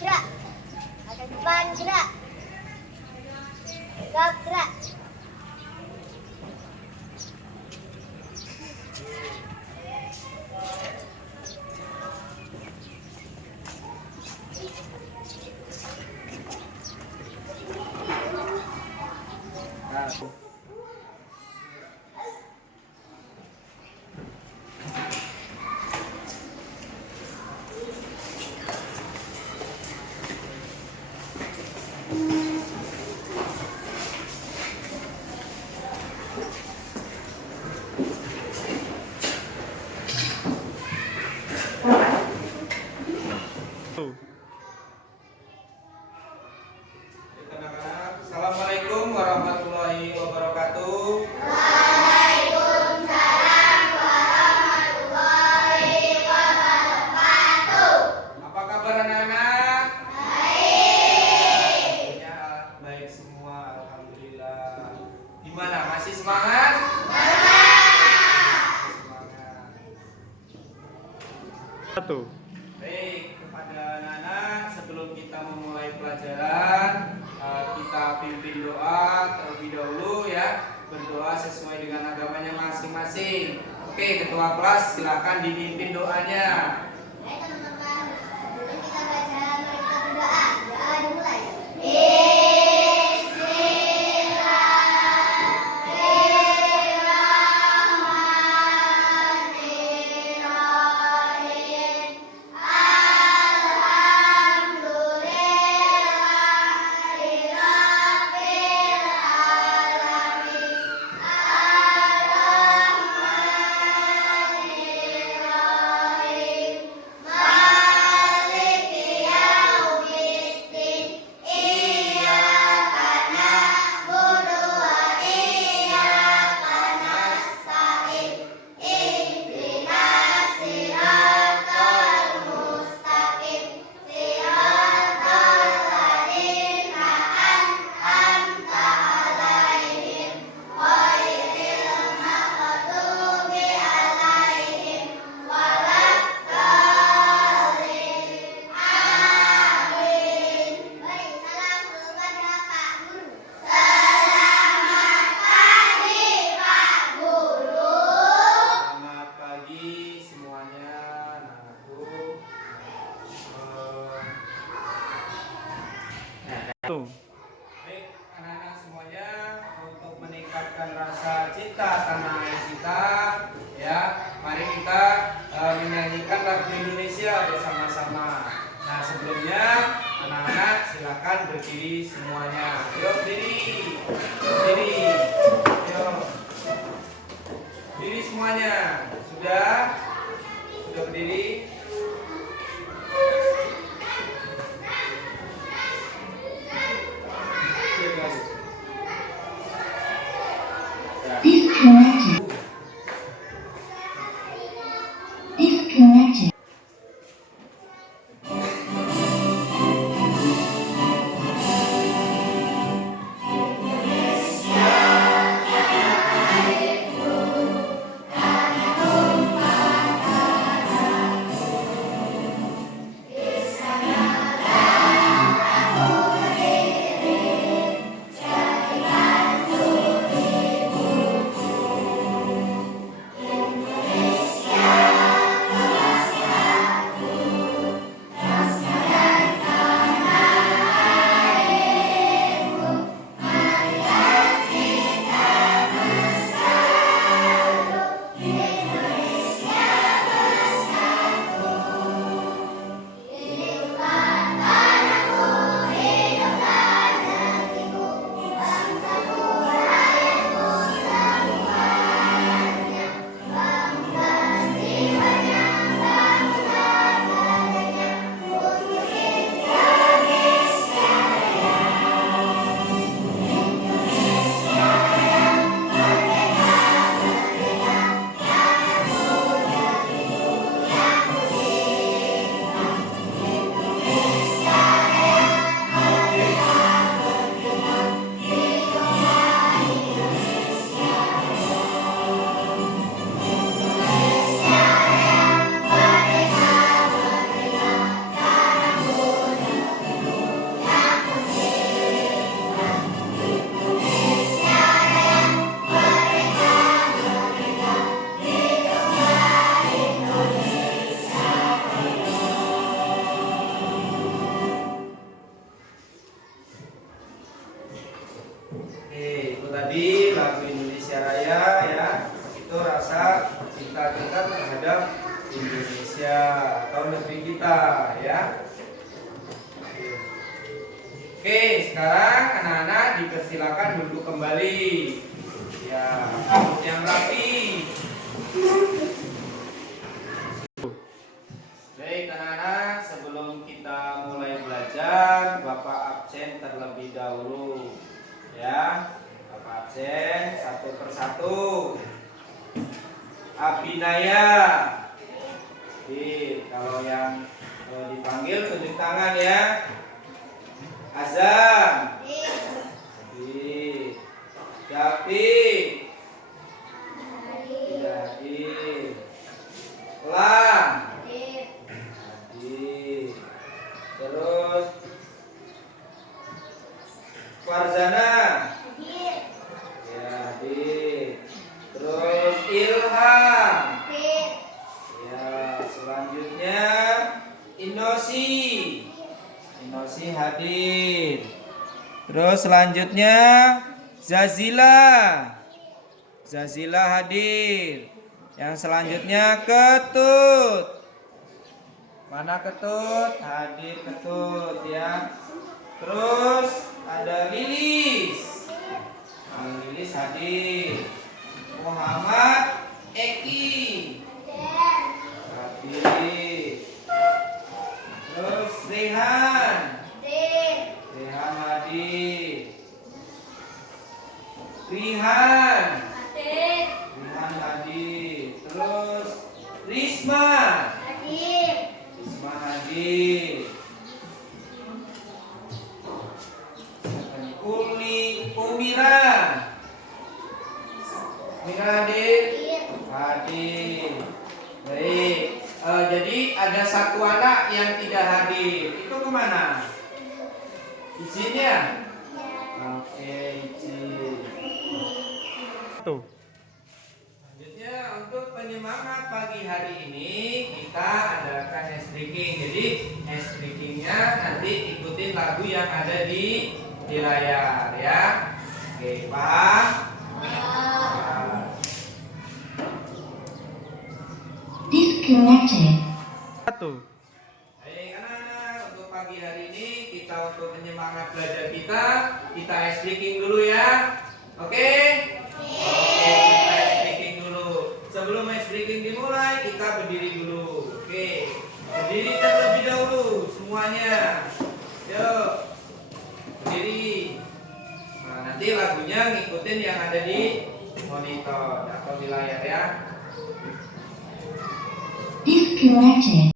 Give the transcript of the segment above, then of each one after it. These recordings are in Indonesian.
Gerak. Kaki depan gerak. Tegap gerak. Assalamualaikum warahmatullahi wabarakatuh. Waalaikumsalam warahmatullahi wabarakatuh. Apa kabar anak-anak? Baik. Ya, baik semua, alhamdulillah. Gimana? Masih semangat? Semangat. Satu. Baik, kepada anak-anak sebelum kita memulai pelajaran, kita pimpin doa terlebih dahulu ya. Berdoa sesuai dengan agamanya masing-masing. Oke, ketua kelas silakan dipimpin doanya. Baik teman-teman, sebelum kita baca, mari kita berdoa. Doa dimulai. Selamat pagi semuanya. Nah, Bu. Satu. Baik, anak-anak semuanya, untuk meningkatkan rasa cinta tanah air kita, ya, mari kita menyanyikan lagu Indonesia bersama-sama. Nah, sebelumnya anak-anak silakan berdiri semuanya. Yuk berdiri, berdiri, yuk, berdiri semuanya. Sudah berdiri. Disconnected. Disconnected. Oke, sekarang anak-anak dipersilakan duduk kembali. Ya, duduk yang rapi. Baik anak-anak, sebelum kita mulai belajar, Bapak absen terlebih dahulu. Ya, Bapak absen satu persatu. Abinaya. Oke, kalau yang dipanggil tunjuk tangan ya. Azam. Oke. David. David. Lang. Hadir. Terus Farzana. Ya, hadir. Terus Ilham. Ya, selanjutnya Inosi. Inosi hadir. Terus selanjutnya Zazila. Zazila hadir. Yang selanjutnya Ketut. Mana Ketut? Hadir Ketut ya. Terus ada Lilis. Lilis hadir. Muhammad Eki. Hadir. Terus Rehan. Rehan hadir. Rihan. Rihan hadir. Terus Risma. Risma hadir. Umira. Umira hadir. Hadir. Baik. Jadi ada satu anak yang tidak hadir. Itu kemana? Izin ya? Oke, izin. Selanjutnya untuk penyemangat pagi hari ini kita adakan ice breaking. Jadi ice breakingnya nanti ikutin lagu yang ada di layar ya. Oke, paham? Disconnected. Baik anak-anak, untuk pagi hari ini kita untuk penyemangat belajar kita ice breaking dulu ya. Oke? Oke, kita ice breaking dulu. Sebelum ice breaking dimulai, kita berdiri dulu. Oke, berdiri terlebih dahulu semuanya. Yuk, berdiri. Nah, nanti lagunya ngikutin yang ada di monitor atau di layar ya. Disconnected.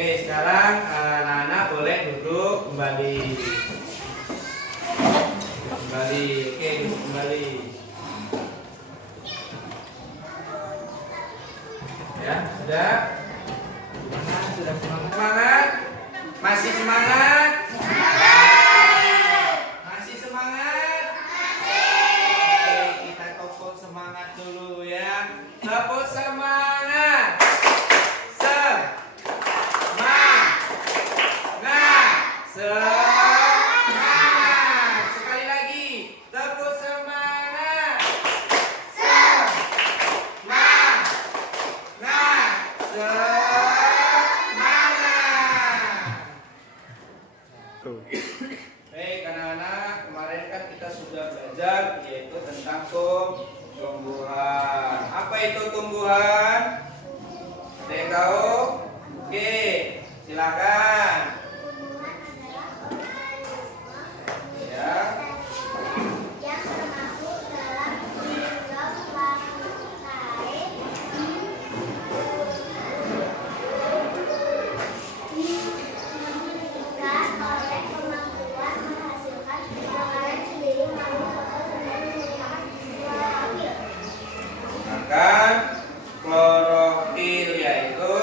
Oke, sekarang Nana boleh duduk kembali. Kembali, oke, duduk kembali. Ya, sudah. Sudah semangat? Masih semangat? Masih semangat? Oke, kita tepuk semangat dulu ya. Tepuk semangat. Semangat. Sekali lagi, tepuk semangat. Semangat. Baik anak-anak, kemarin kan kita sudah belajar yaitu tentang tumbuhan. Apa itu tumbuhan? Ada yang tahu? Oke, silakan. Ya. yang termasuk dalam kingdom lantai dimiliki oleh kemampuan menghasilkan makanan sendiri melalui fotosintesa merupakan sebuah klorofil. Makan klorofil yaitu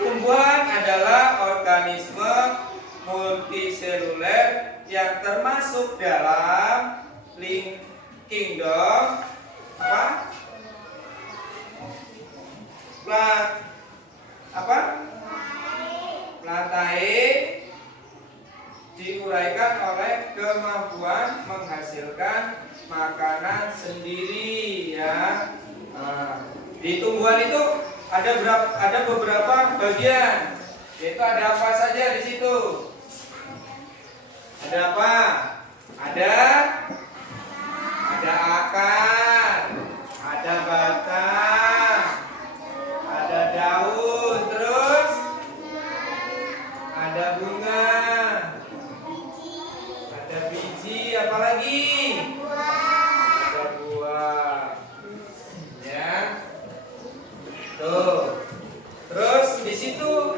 tumbuhan adalah organisme multiseluler yang termasuk dalam kingdom apa? Plantae diuraikan oleh kemampuan menghasilkan makanan sendiri ya. Di tumbuhan itu ada beberapa bagian. Yaitu ada apa saja di situ? Ada apa? Ada akar, ada batang, ada daun, terus ada bunga, ada biji, apa lagi? Ada buah. Ya. Tuh. Terus di situ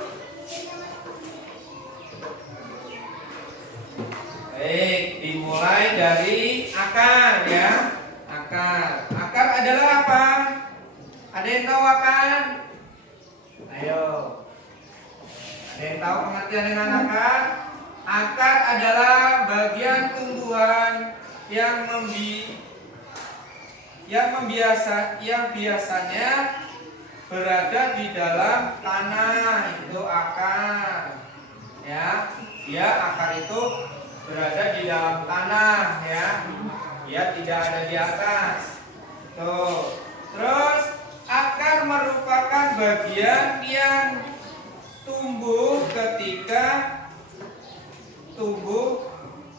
baik, dimulai dari akar ya. Akar adalah apa? Ada yang tahu akar? Ayo. Ada yang tahu pengertian dengan akar? Akar adalah bagian tumbuhan yang biasanya berada di dalam tanah, itu akar. Ya, dia akar itu berada di dalam tanah ya. Dia tidak ada di atas. Tuh. Terus akar merupakan bagian yang tumbuh ketika tumbuh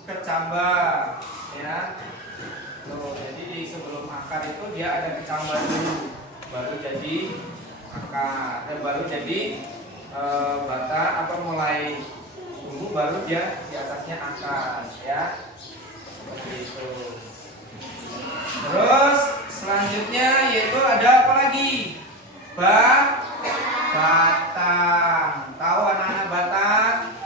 kecambah ya. Tuh, jadi di sebelum akar itu dia ada kecambah dulu, baru jadi akar. Baru jadi batang apa mulai tumbuh baru dia di atasnya akar ya. Seperti itu. Terus selanjutnya yaitu ada apa lagi? Batang. Tahu anak-anak batang?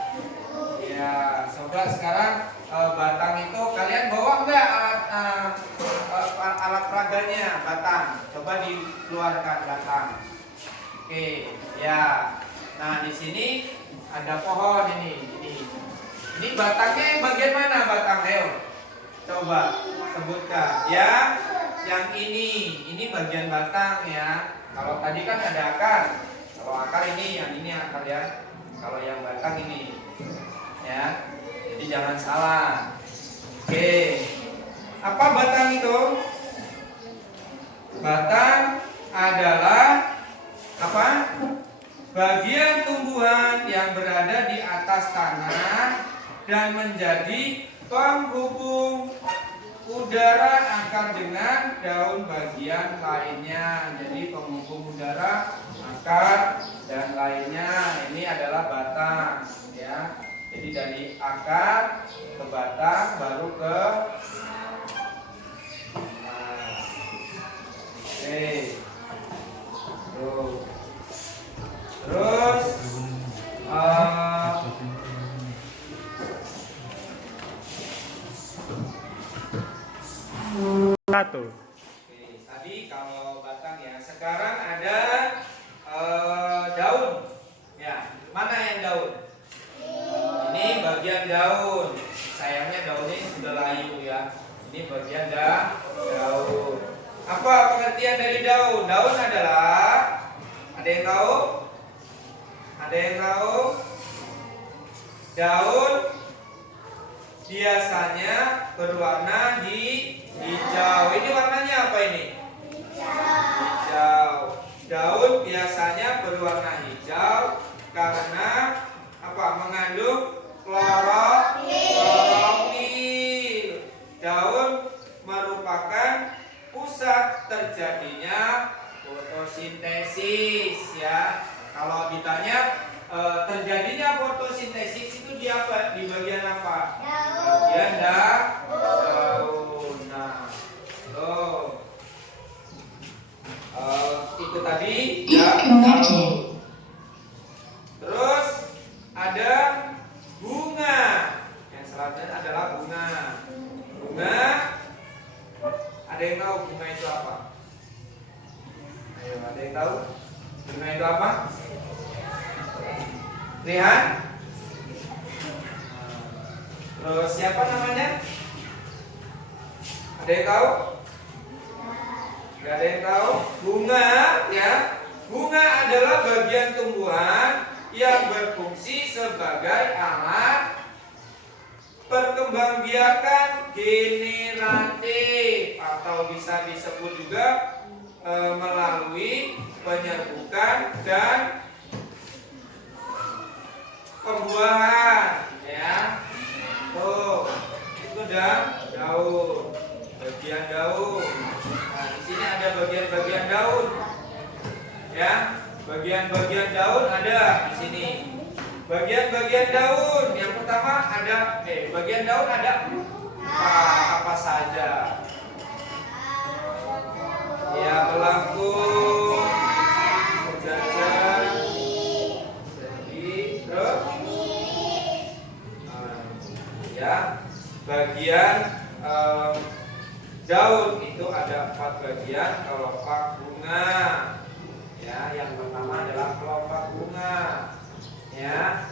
Ya, coba sekarang batang itu kalian bawa enggak alat peraganya batang? Coba dikeluarkan batang. Oke, ya. Nah, di sini ada pohon ini. Ini batangnya bagian mana batang? Ayo. Coba sebutkan. Ya, yang ini bagian batang ya. Kalau tadi kan ada akar. Kalau akar ini, yang ini akar ya. Kalau yang batang ini. Ya. Jadi jangan salah. Oke. Apa batang itu? Batang adalah apa? Bagian tumbuhan yang berada di atas tanah dan menjadi penghubung udara akar dengan daun bagian lainnya. Jadi penghubung udara akar dan lainnya ini adalah batang ya. Jadi dari akar ke batang baru ke Tuh. Terus Satu. Oke, tadi kalau batang ya. Sekarang ada daun. Ya, mana yang daun? Ini bagian daun. Sayangnya daunnya sudah layu ya. Ini bagian daun. Apa pengertian dari daun? Daun adalah, ada yang tahu? Ada yang tahu? Daun biasanya berwarna hijau. Ini warnanya apa ini? Hijau. Daun biasanya berwarna hijau karena apa? Mengandung klorofil. Daun merupakan pusat terjadinya fotosintesis ya. Kalau ditanya terjadinya fotosintesis itu di apa? Di bagian apa? Bagian daun. Nah, itu tadi daun. Terus ada bunga. Yang selanjutnya adalah bunga. Bunga, ada yang tahu bunga itu apa? Ayo, ada yang tahu? Bunga itu apa? Lihat. Terus siapa namanya? Ada yang tahu? Gak ada yang tahu? Bunga ya. Bunga adalah bagian tumbuhan yang berfungsi sebagai alat perkembangbiakan generatif atau bisa disebut juga melalui penyerbukan dan pembuahan ya. Tuh, itu daun. Bagian daun. Nah, di sini ada bagian-bagian daun. Ya, bagian-bagian daun ada di sini. Bagian-bagian daun yang pertama ada bagian daun ada apa saja? Ya, melengkung, jajan, terus ya, bagian daun itu ada 4 bagian. Kelopak bunga ya, yang pertama adalah kelopak bunga ya.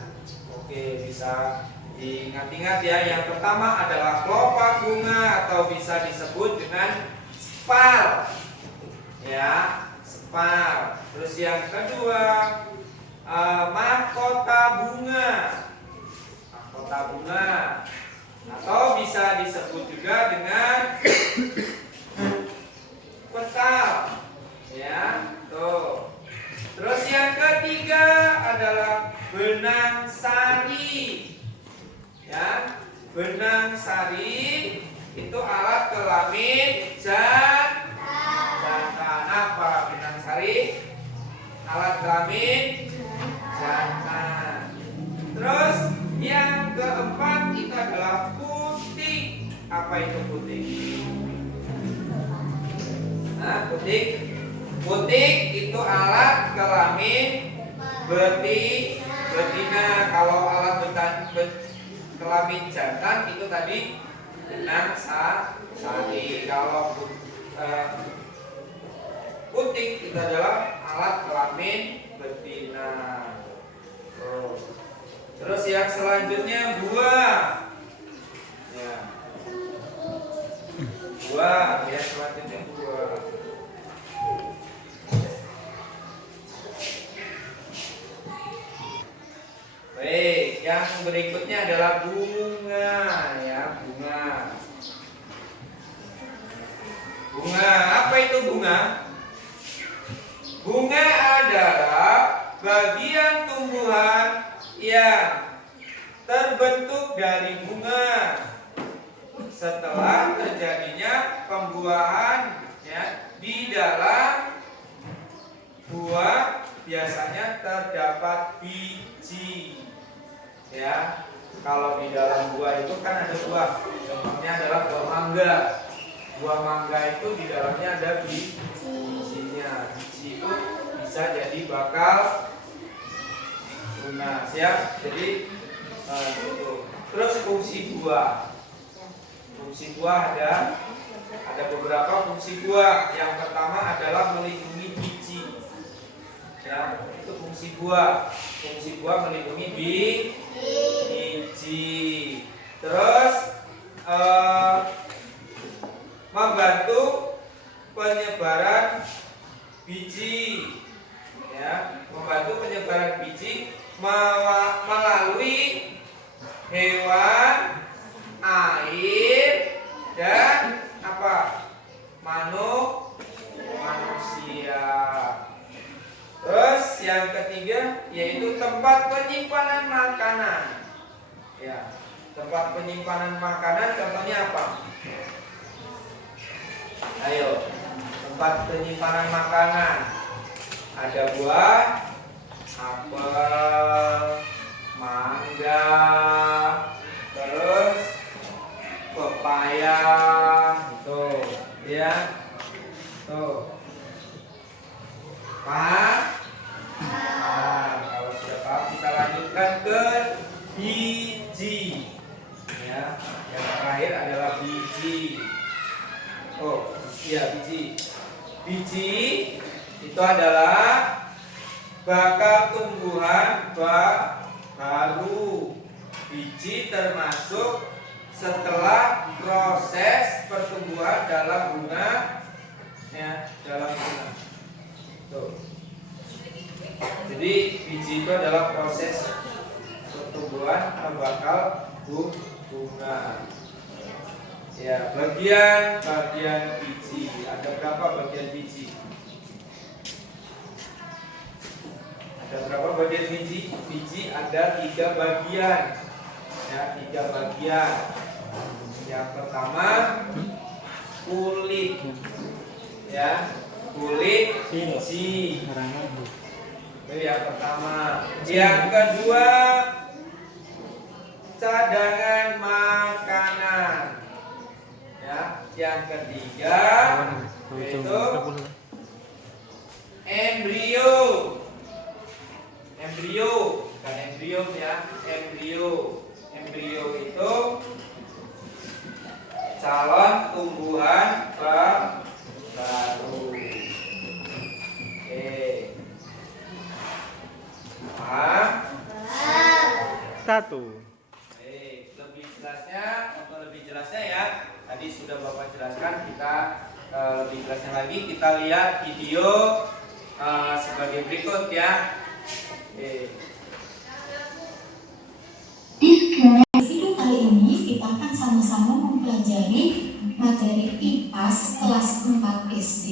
Oke, bisa diingat-ingat ya. Yang pertama adalah kelopak bunga atau bisa disebut dengan spal ya, spal. Terus yang kedua mahkota bunga. Mahkota bunga atau bisa disebut juga dengan petal ya. Tuh. Terus yang ketiga adalah benang sari ya. Benang sari itu alat kelamin jantan. Apa benang sari? Alat kelamin jantan. Terus yang keempat itu adalah putik. Apa itu putik? Nah, putik itu alat kelamin betina. Kalau alat kelamin jantan itu tadi benang sari. Kalau putik itu adalah alat kelamin betina. Terus yang selanjutnya buah. Ya. Buah, ya selanjutnya buah. Baik, yang berikutnya adalah bunga ya, bunga. Bunga, apa itu bunga? Bunga adalah bagian tumbuhan yang terbentuk dari bunga setelah terjadinya pembuahan ya. Di dalam buah biasanya terdapat biji ya. Kalau di dalam buah itu kan ada buah, contohnya adalah buah mangga. Buah mangga itu di dalamnya ada bijinya. Biji itu bisa jadi bakal bunga, siap. Jadi itu. Terus fungsi buah ada Ada beberapa fungsi buah. Yang pertama adalah melindungi biji. Ya, itu fungsi buah. Fungsi buah melindungi biji. Terus membantu penyebaran biji. Ya, membantu penyebaran biji melalui hewan, air, dan apa? Manusia. Terus yang ketiga yaitu tempat penyimpanan makanan. Ya, tempat penyimpanan makanan contohnya apa? Ayo, tempat penyimpanan makanan. Ada buah, apel, mangga, terus pepaya, tuh, ya, tuh. Paham? Kalau sudah paham kita lanjutkan ke biji. Ya, yang terakhir adalah biji. Oh, iya biji. Biji itu adalah bakal tumbuhan baru. Biji termasuk setelah proses pertumbuhan dalam bunga, ya, dalam bunga. Tuh. Jadi biji itu adalah proses pertumbuhan bakal bunga. Ya, bagian biji. Ada berapa bagian biji? Ada berapa bagian biji? Biji ada 3 bagian. Ya, 3 bagian. Yang pertama kulit. Ya, kulit biji. Itu yang pertama. Yang kedua cadangan makanan. Ya, yang ketiga yaitu embrio. Embrio, bukan embrio ya, embrio. Embrio itu calon tumbuhan baru. Oke. Paham? Satu. Lebih jelasnya, untuk lebih jelasnya ya, tadi sudah Bapak jelaskan, kita lebih jelasnya lagi kita lihat video sebagai berikut ya. Video kali ini kita akan sama-sama mempelajari materi IPAS kelas 4 SD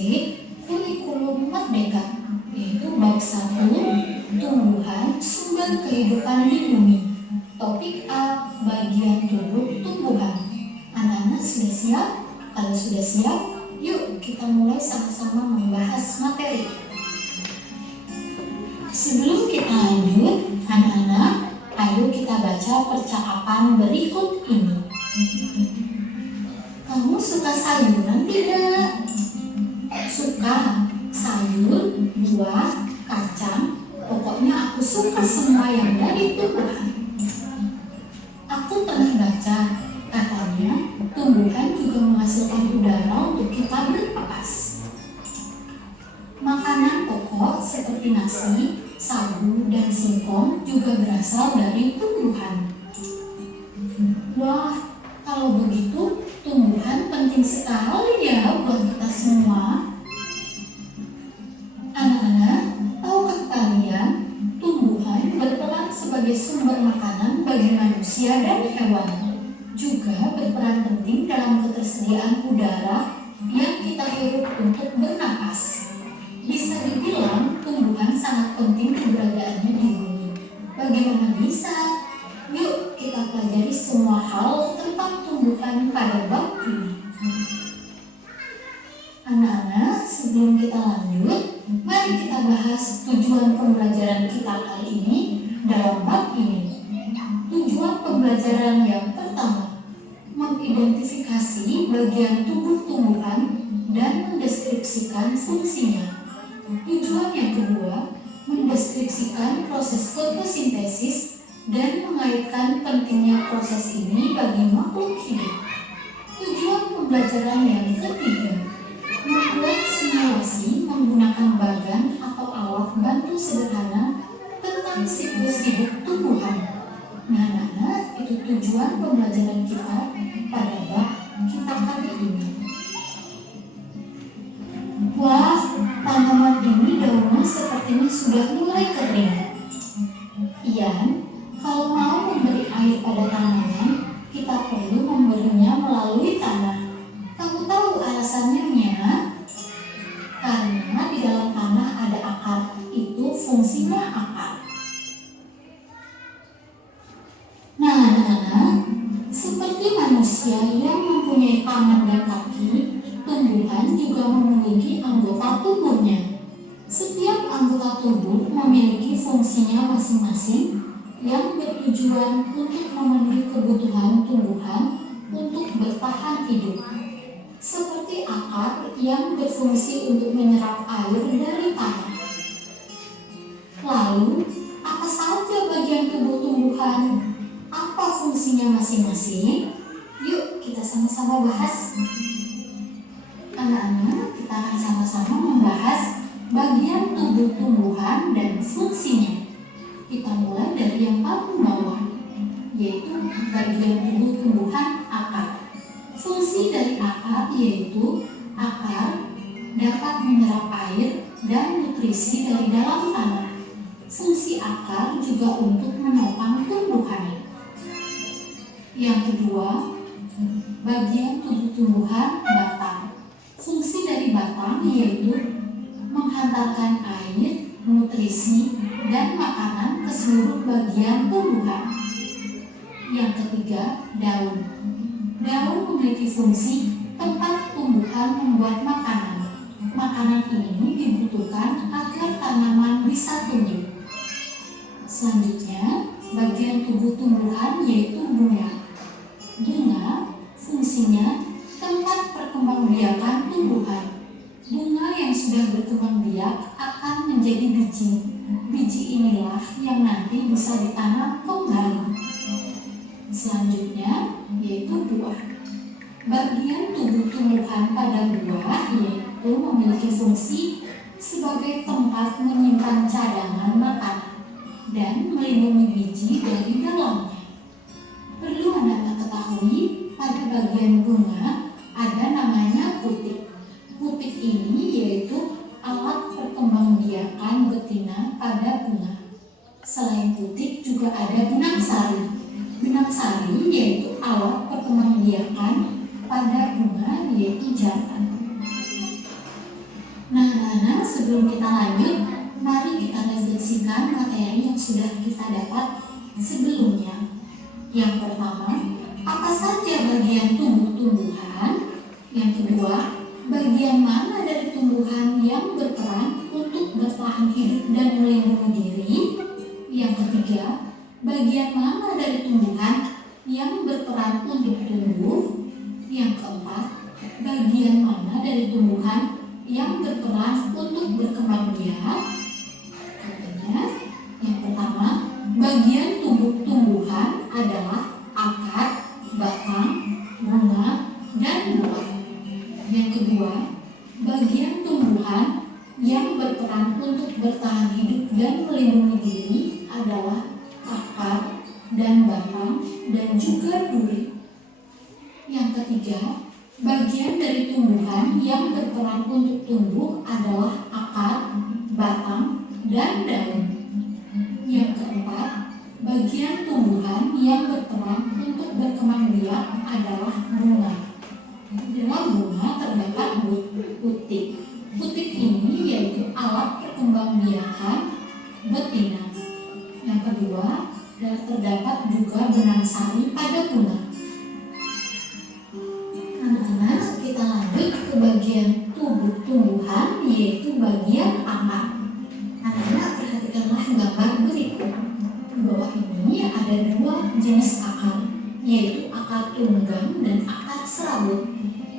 kurikulum merdeka, yaitu bab 1 tumbuhan sumber kehidupan di bumi. Topik A, bagian tubuh tumbuhan. Anak-anak sudah siap? Kalau sudah siap, yuk kita mulai sama-sama membahas materi. Sebelum kita lanjut, anak-anak, ayo kita baca percakapan berikut ini. Kamu suka sayuran tidak? Suka. Sayur, buah, kacang, pokoknya aku suka semua yang dari tumbuhan. Aku pernah baca, katanya tumbuhan juga menghasilkan udara untuk kita bernapas. Makanan pokok seperti nasi, sagu, dan singkong juga berasal dari tumbuhan. Wah, kalau begitu tumbuhan penting sekali ya buat kita semua. Anak-anak, tahukah kalian tumbuhan berperan sebagai sumber makanan bagi manusia dan hewan, juga berperan penting dalam ketersediaan udara yang kita hirup untuk bernapas. Bisa dibilang tumbuhan sangat penting keberadaannya di bumi. Bagaimana bisa? Yuk kita pelajari semua hal tentang tumbuhan pada bab ini. Anak-anak, sebelum kita lanjut, mari kita bahas tujuan pembelajaran kita kali ini dalam bab ini. Tujuan pembelajaran yang pertama, mengidentifikasi bagian tubuh tumbuhan dan mendeskripsikan fungsinya. Tujuan yang kedua, mendeskripsikan proses fotosintesis dan mengaitkan pentingnya proses ini bagi makhluk hidup. Tujuan pembelajaran yang ketiga, membuat simulasi menggunakan bagan atau alat bantu sederhana tentang siklus hidup tumbuhan. Nah, anak-anak, itu tujuan pembelajaran kita pada bab kita kali ini. Wah, tanaman ini daunnya sepertinya sudah mulai kering. Ian, kalau mau memberi air pada tanaman, kita perlu memberinya melalui tanah. Kamu tahu alasannya, Nya? Karena di dalam tanah ada akar. Itu fungsinya akar. Nah, anak-anak, seperti manusia yang mempunyai tangan dan kaki, tumbuhan juga memiliki anggota tubuhnya. Setiap anggota tubuh memiliki fungsinya masing-masing yang bertujuan untuk memenuhi kebutuhan tumbuhan untuk bertahan hidup. Seperti akar yang berfungsi untuk menyerap air dari tanah. Lalu, apa saja bagian tubuh tumbuhan? Apa fungsinya masing-masing? Yuk kita sama-sama bahas. Anak-anak, kita akan sama-sama membahas bagian tubuh tumbuhan dan fungsinya. Kita mulai dari yang paling bawah, yaitu bagian tubuh tumbuhan akar. Fungsi dari akar yaitu akar dapat menyerap air dan nutrisi dari dalam tanah. Fungsi akar juga untuk menopang tumbuhan. Yang kedua, bagian tubuh tumbuhan batang. Fungsi dari batang yaitu menghantarkan air, nutrisi, dan makanan ke seluruh bagian tumbuhan. Yang ketiga, daun. Daun memiliki fungsi tempat tumbuhan membuat makanan. Makanan ini dibutuhkan agar tanaman bisa tumbuh. Selanjutnya, bagian tubuh tumbuhan yaitu bunga. Bunga fungsinya tempat perkembangbiakan tumbuhan. Bunga yang sudah berkembang biak akan menjadi biji. Biji inilah yang nanti bisa ditanam kembali. Selanjutnya yaitu buah. Bagian tubuh tumbuhan pada buah yaitu memiliki fungsi sebagai tempat menyimpan cadangan makanan dan melindungi biji dari dalamnya. Perlu anak-anak ketahui, pada bagian bunga ada namanya putik. Putik ini yaitu alat perkembangbiakan betina pada bunga. Selain putik juga ada benang sari. Benang sari yaitu alat perkembangbiakan pada bunga yaitu jantan. Nah, anak-anak, sebelum kita lanjut, mari kita refleksikan materi yang sudah kita dapat sebelumnya. Yang pertama, apa saja bagian tubuh tumbuhan? Yang kedua, bagian mana dari tumbuhan yang berperan untuk bertahan hidup dan melindungi diri? Yang ketiga, bagian mana dari tumbuhan yang berperan untuk tumbuh? Yang keempat, bagian mana dari tumbuhan yang berperan untuk berkembang biak? Katanya, yang pertama, bagian tubuh tumbuhan adalah akar, batang, bunga, dan buah. Yang kedua, bagian tumbuhan yang berperan untuk bertahan hidup dan melindungi diri adalah akar dan batang dan juga duri. Yang ketiga, bagian dari tumbuhan yang berperan untuk tumbuh adalah akar, batang, dan daun. Yang keempat, bagian tumbuhan yang berperan untuk berkembang biak adalah bunga. Dalam bunga terdapat putik. Putik ini yaitu alat perkembangbiakan betina. Yang kedua, terdapat juga benang sari pada bunga. Anak-anak, kita lanjut ke bagian tubuh tumbuhan yaitu bagian akar. Anak-anak, perhatikanlah gambar berikut. Di bawah ini ada dua jenis akar, yaitu akar tunggang dan akar serabut.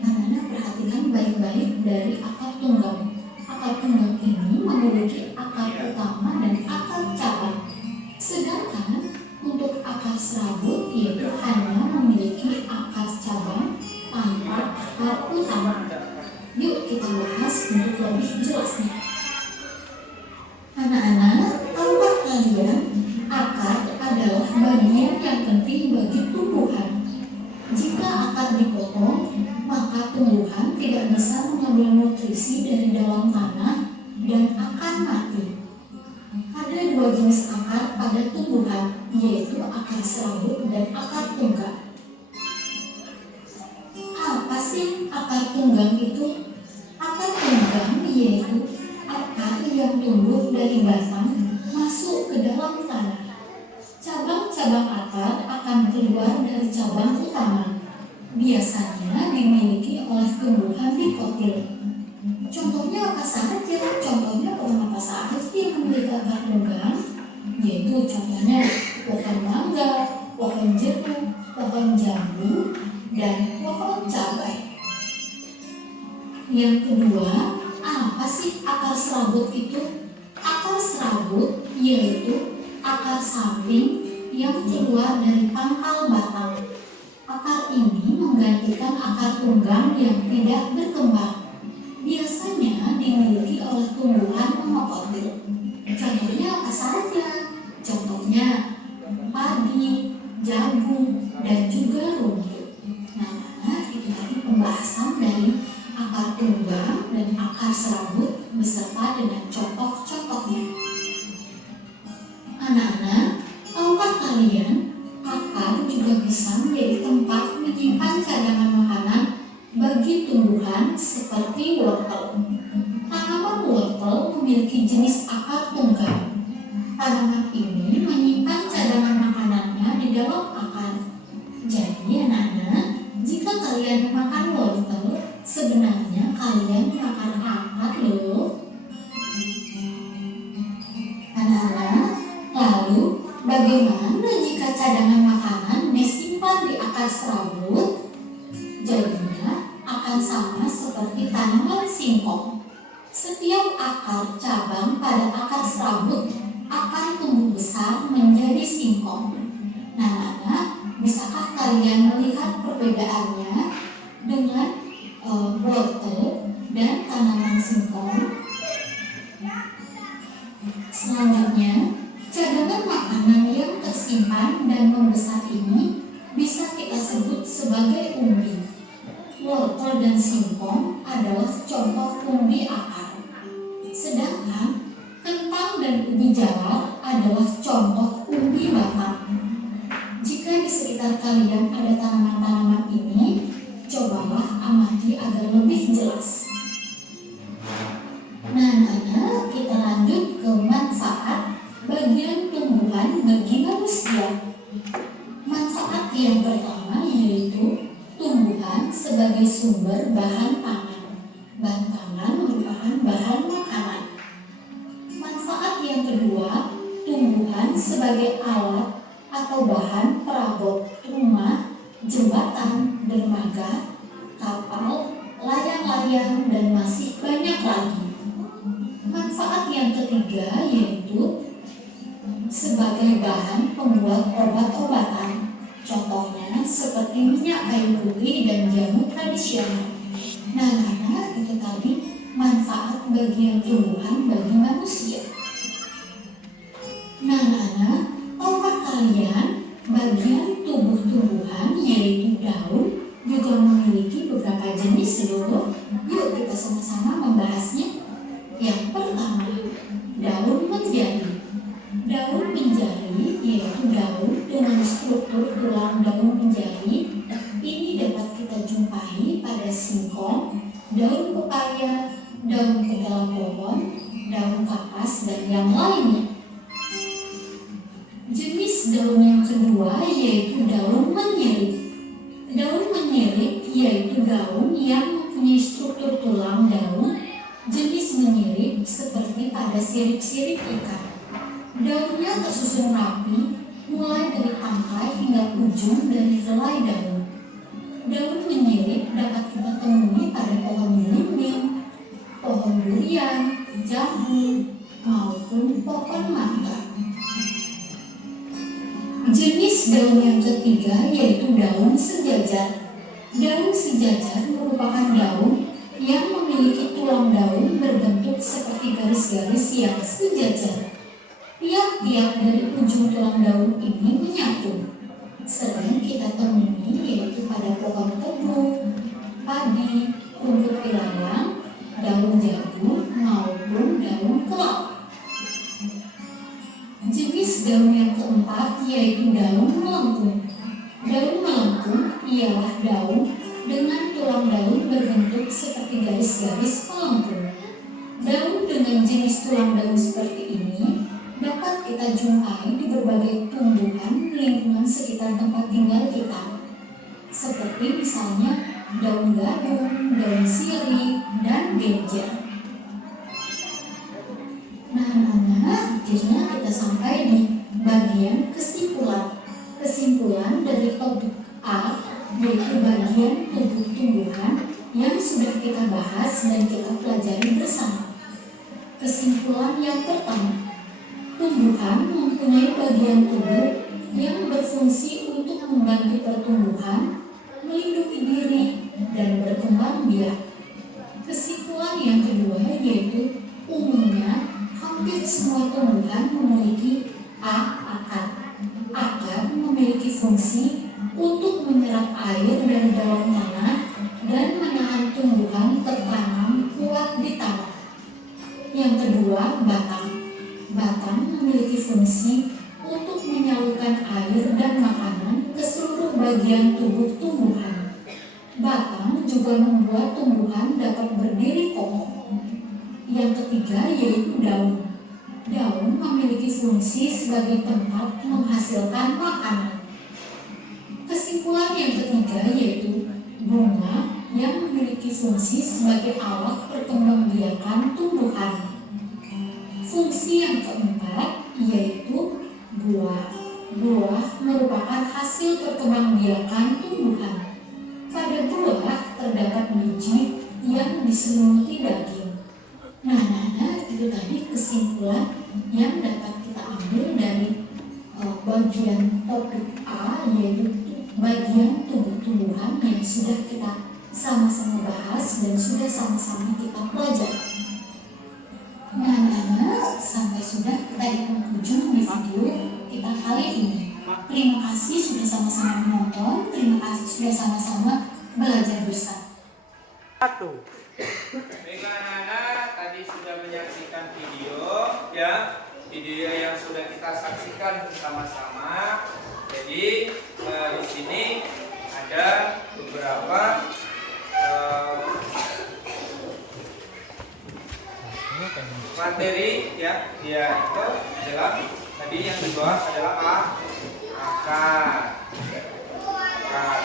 Anak-anak, perhatikan baik-baik dari akar tunggang. Akar tunggang ini memiliki akar utama dan akar cabang. Sedangkan untuk akar serabut yaitu hanya memiliki akar cabang tanpa akar utama. Yuk kita bahas untuk lebih jelasnya. Anak-anak, tahukah kalian akar adalah bagian yang penting bagi tumbuhan. Jika akar dipotong, maka tumbuhan tidak bisa mengambil nutrisi dari dalam tanah dan akan mati. Ada dua jenis akar pada tumbuhan, yaitu akar serabut dan akar tunggang. Apa sih akar tunggang itu? Akar tunggang yaitu akar yang tumbuh dari batang masuk ke dalam tanah. Cabang-cabang akar akan keluar dari cabang utama. Biasanya dimiliki oleh tumbuhan dikotil. Contohnya apa saja? Contohnya pohon apa saja sih yang memiliki akar tunggang? Yaitu contohnya pohon mangga, pohon jeruk, pohon jambu, dan pohon cabai. Yang kedua, apa sih akar serabut itu? Akar serabut yaitu akar samping yang keluar dari pangkal batang. Akar ini menggantikan akar tunggang yang tidak berkembang. Biasanya dimiliki oleh tumbuhan monokotil. Contohnya apa saja? Contohnya padi, jagung, dan juga rumput. Nah, itu tadi pembahasan dari akar tunggang dan akar serabut beserta dengan contoh-contohnya. Anak-anak, tahukah kalian akar juga bisa menjadi tempat menyimpan cadangan makanan bagi tumbuhan seperti wortel. Tanaman wortel memiliki jenis akar tunggang. Tanaman ini menyimpan cadangan makanannya di dalam akar. Jadi anak-anak, jika kalian makan wortel, sebenarnya kalian makan akar loh. Anak-anak, lalu bagaimana jika cadangan makanan disimpan di akar serabut? Jadinya akan sama seperti tanaman singkong. Setiap akar cabang pada akar serabut akan tumbuh besar menjadi singkong. Nah, anak-anak, bisakah kalian melihat perbedaannya dengan wortel dan tanaman singkong? Selanjutnya, cadangan makanan yang tersimpan dan membesar ini bisa kita sebut sebagai umbi. Wortel dan singkong adalah contoh umbi akar. Sedangkan kentang dan ubi jalar adalah contoh umbi batang. Jika di sekitar kalian ada tanaman-tanaman ini, cobalah amati agar lebih jelas. Nah, anak-anak, kita lanjut ke manfaat bagian tumbuhan bagi manusia. Manfaat yang pertama yaitu tumbuhan sebagai sumber bahan pangan. Bahan pangan merupakan bahan makanan. Manfaat yang kedua, tumbuhan sebagai alat atau bahan perabot rumah, jembatan, dermaga, kapal, layang-layang, dan masih banyak lagi. Manfaat yang ketiga yaitu sebagai bahan pembuat obat-obatan. Contohnya seperti minyak kayu putih dan jamu tradisional. Nah, anak, itu tadi manfaat bagian tumbuhan bagi manusia. Nah, anak, tahukah kalian bagian tubuh tumbuhan yaitu daun juga memiliki beberapa jenis loh. Yuk kita sama-sama membahasnya. Yang pertama, daun menjari. Daun menjari yaitu daun dengan struktur tulang daun menjari. Ini dapat kita jumpai pada singkong, daun pepaya, daun kedala pohon, daun kapas, dan yang lainnya. Jenis daun yang kedua yaitu daun menyirip. Daun menyirip yaitu daun yang mempunyai struktur tulang daun jenis menyirip seperti pada sirip-sirip ikan. Daunnya tersusun rapi mulai dari tangkai hingga ujung dari helai daun. Daun menyirip dapat kita temui pada pohon belimbing, pohon durian, jambu, maupun pohon mangga. Jenis daun yang ketiga yaitu daun sejajar. Daun sejajar merupakan daun yang memiliki tulang daun berbentuk seperti garis-garis yang sejajar. Tiap-tiap dari ujung tulang daun ini menyatu. Sering kita temui yaitu pada pohon tebu, padi, rumput ilalang, daun jagung maupun daun kelapa. Jenis daun yang keempat yaitu daun melengkung. Daun melengkung ialah daun dengan tulang daun berbentuk seperti garis-garis melengkung. Daun dengan jenis tulang daun seperti ini dapat kita jumpai di berbagai tumbuhan lingkungan sekitar tempat tinggal kita, seperti misalnya daun gadung, daun sirih, dan genjer. Nah, anak-anak, akhirnya kita sampai di bagian kesimpulan. Kesimpulan dari topik A, yaitu bagian tubuh tumbuhan yang sudah kita bahas dan kita pelajari bersama. Kesimpulan yang pertama, tumbuhan mempunyai bagian tubuh yang berfungsi untuk membantu pertumbuhan, melindungi diri, dan berkembang biak. Kesimpulan yang kedua yaitu umumnya hampir semua tumbuhan memiliki akar. Akar memiliki fungsi untuk menyerap air dari dalam tanah dan menahan tumbuhan tertanam kuat di tanah. Yang kedua, batang. Batang memiliki fungsi untuk menyalurkan air dan makanan ke seluruh bagian tubuh tumbuhan. Batang juga membuat tumbuhan dapat berdiri kokoh. Yang ketiga yaitu daun. Daun memiliki fungsi sebagai tempat menghasilkan makanan. Kesimpulan yang ketiga yaitu bunga yang memiliki fungsi sebagai alat perkembangbiakan tumbuhan. Fungsi yang keempat yaitu buah. Buah merupakan hasil perkembangbiakan tumbuhan. Pada buah terdapat biji yang diselimuti daging. Nah, itu tadi kesimpulan yang dapat kita ambil dari bagian topik A, yaitu bagian tubuh-tumbuhan yang sudah kita sama-sama bahas dan sudah sama-sama kita pelajari. Nah, sampai sudah kita di penghujung di video kita kali ini. Terima kasih sudah sama-sama menonton, terima kasih sudah sama-sama belajar bersama. Baik anak-anak, tadi sudah menyaksikan video ya, video yang sudah kita saksikan bersama-sama. Jadi di sini ada beberapa materi ya, dia itu adalah tadi yang kedua adalah akar.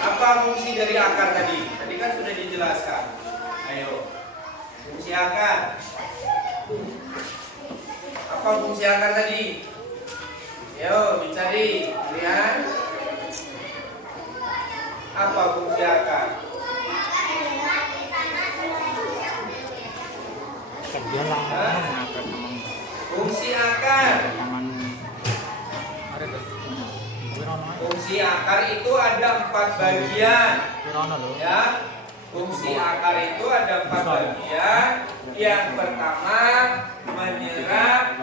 Apa fungsi dari akar tadi? Tadi kan sudah dijelaskan. Ayo, fungsi akar. Apa fungsi akar tadi? Ayo dicari, lihat. Apa fungsi akar? Fungsi akar. Fungsi akar itu ada 4 bagian. Ya. Fungsi akar itu ada 4 bagian. Yang pertama, menyerap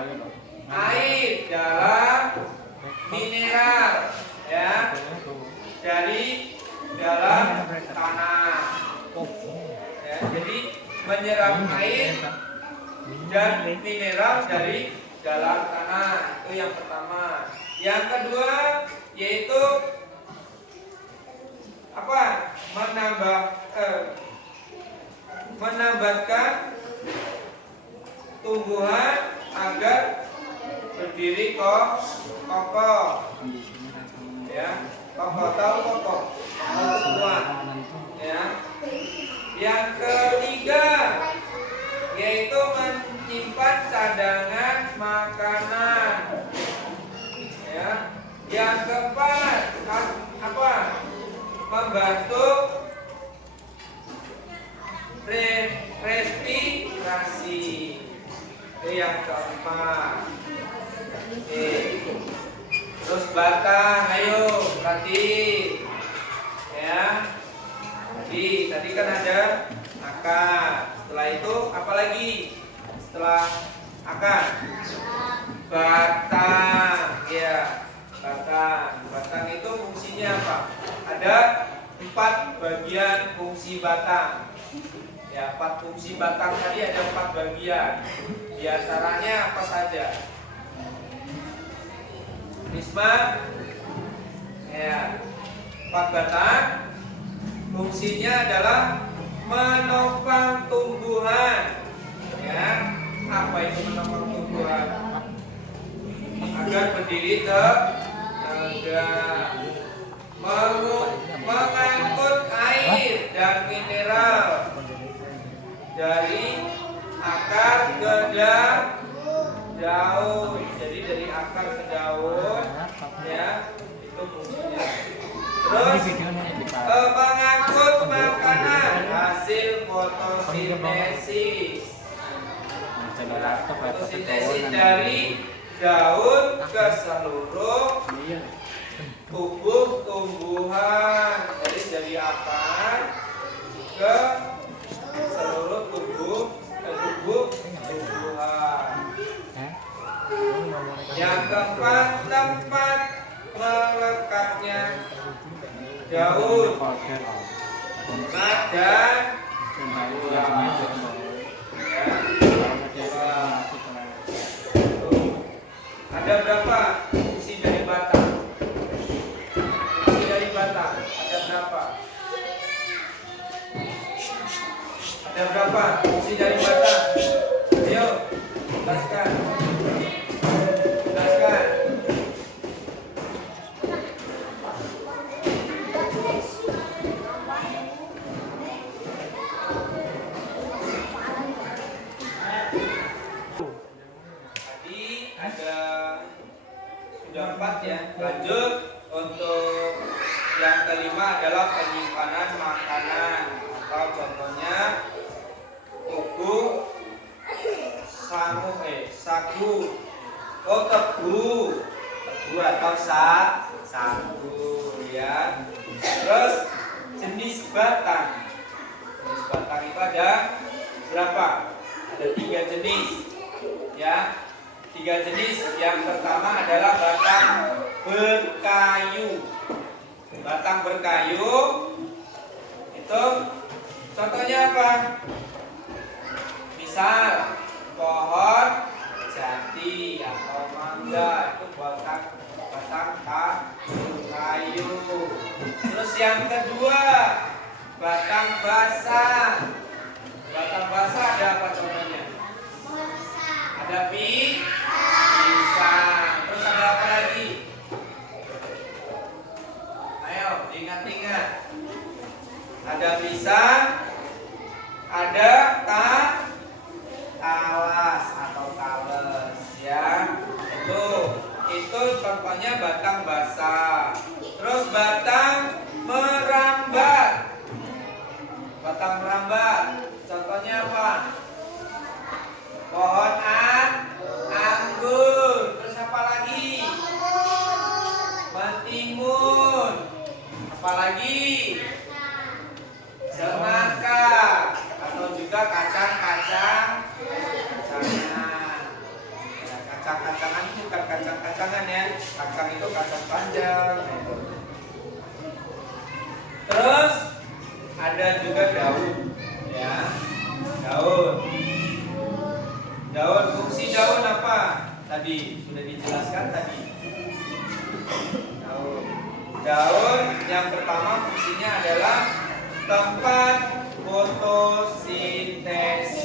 air dalam mineral ya dari dalam tanah. Ya, jadi menyerap air dan mineral dari dalam tanah, itu yang pertama. Yang kedua yaitu apa? Menambatkan tumbuhan agar berdiri kokoh. Ya, kokoh, tahu kokoh, kuat. Ya. Yang ketiga yaitu menyimpan cadangan makanan. Ya. Yang keempat apa? Membantu respirasi. Itu yang keempat. Oke. Terus batang, ayo perhatiin. Ya. kan ada akar. Setelah itu apa lagi? Setelah akar, batang. Ya, batang. Batang itu fungsinya apa? Ada 4 bagian fungsi batang. Ya, 4 fungsi batang tadi ada 4 bagian. Di antaranya apa saja? Risma? Ya, 4 batang. Fungsinya adalah menopang tumbuhan. Ya, apa itu menopang tumbuhan? Agar berdiri tegak, mengangkut air dan mineral dari akar ke daun. Jadi dari akar ke daun, ya, itu fungsinya. Terus mengangkut makanan hasil fotosintesis. Fotosintesis dari daun ke seluruh tubuh tumbuhan. Jadi dari akar ke seluruh tubuh tumbuhan. Yang keempat, tempat melekatnya daun, bunga dan buah. Ada berapa fungsi dari batang? Fungsi dari batang ada berapa? Ada berapa fungsi dari batang? Ayo, jelaskan. Jelaskan. Sudah 4 ya. Lanjut untuk yang kelima adalah penyimpanan makanan, atau contohnya tugu, sagu, tebu atau sagu ya. Terus jenis batang. Jenis batang itu ada berapa? Ada 3 jenis ya. 3 jenis. Yang pertama adalah batang berkayu. Batang berkayu itu contohnya apa? Misal pohon jati atau mangga, itu batang kayu. Terus yang kedua, batang basah. Batang basah ada apa contohnya? Ada pisang. Terus ada apa lagi? Ayo ingat-ingat. Ada pisang, ada talas atau tales ya. Itu contohnya batang basah. Terus batang merambat. Batang merambat contohnya apa? Pohon anggur. Terus apa lagi? Mentimun. Apa lagi? Semangka atau juga kacang-kacangan. Ya, kacang-kacangan itu bukan kacang-kacangan ya. Kacang itu kacang panjang. Terus ada juga daun ya. Daun, fungsi daun apa? Tadi sudah dijelaskan tadi. Daun yang pertama fungsinya adalah tempat fotosintesis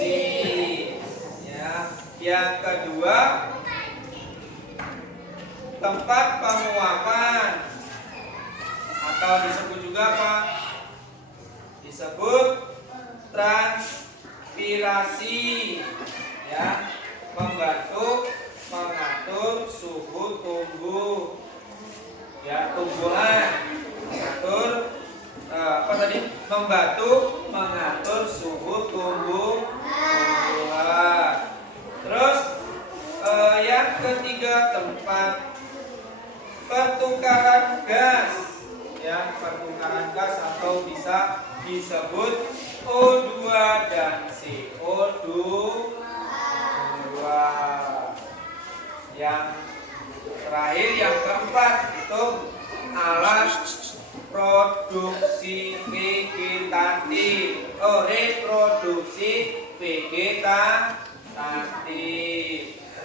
ya. Yang kedua, tempat penguapan, atau disebut juga apa? Disebut transpirasi ya, membantu mengatur suhu tumbuhan, membantu mengatur suhu tumbuhan. Terus yang ketiga, tempat pertukaran gas ya, pertukaran gas atau bisa disebut O2 dan CO2. Yang terakhir yang keempat itu alat produksi vegetatif. Reproduksi vegetatif.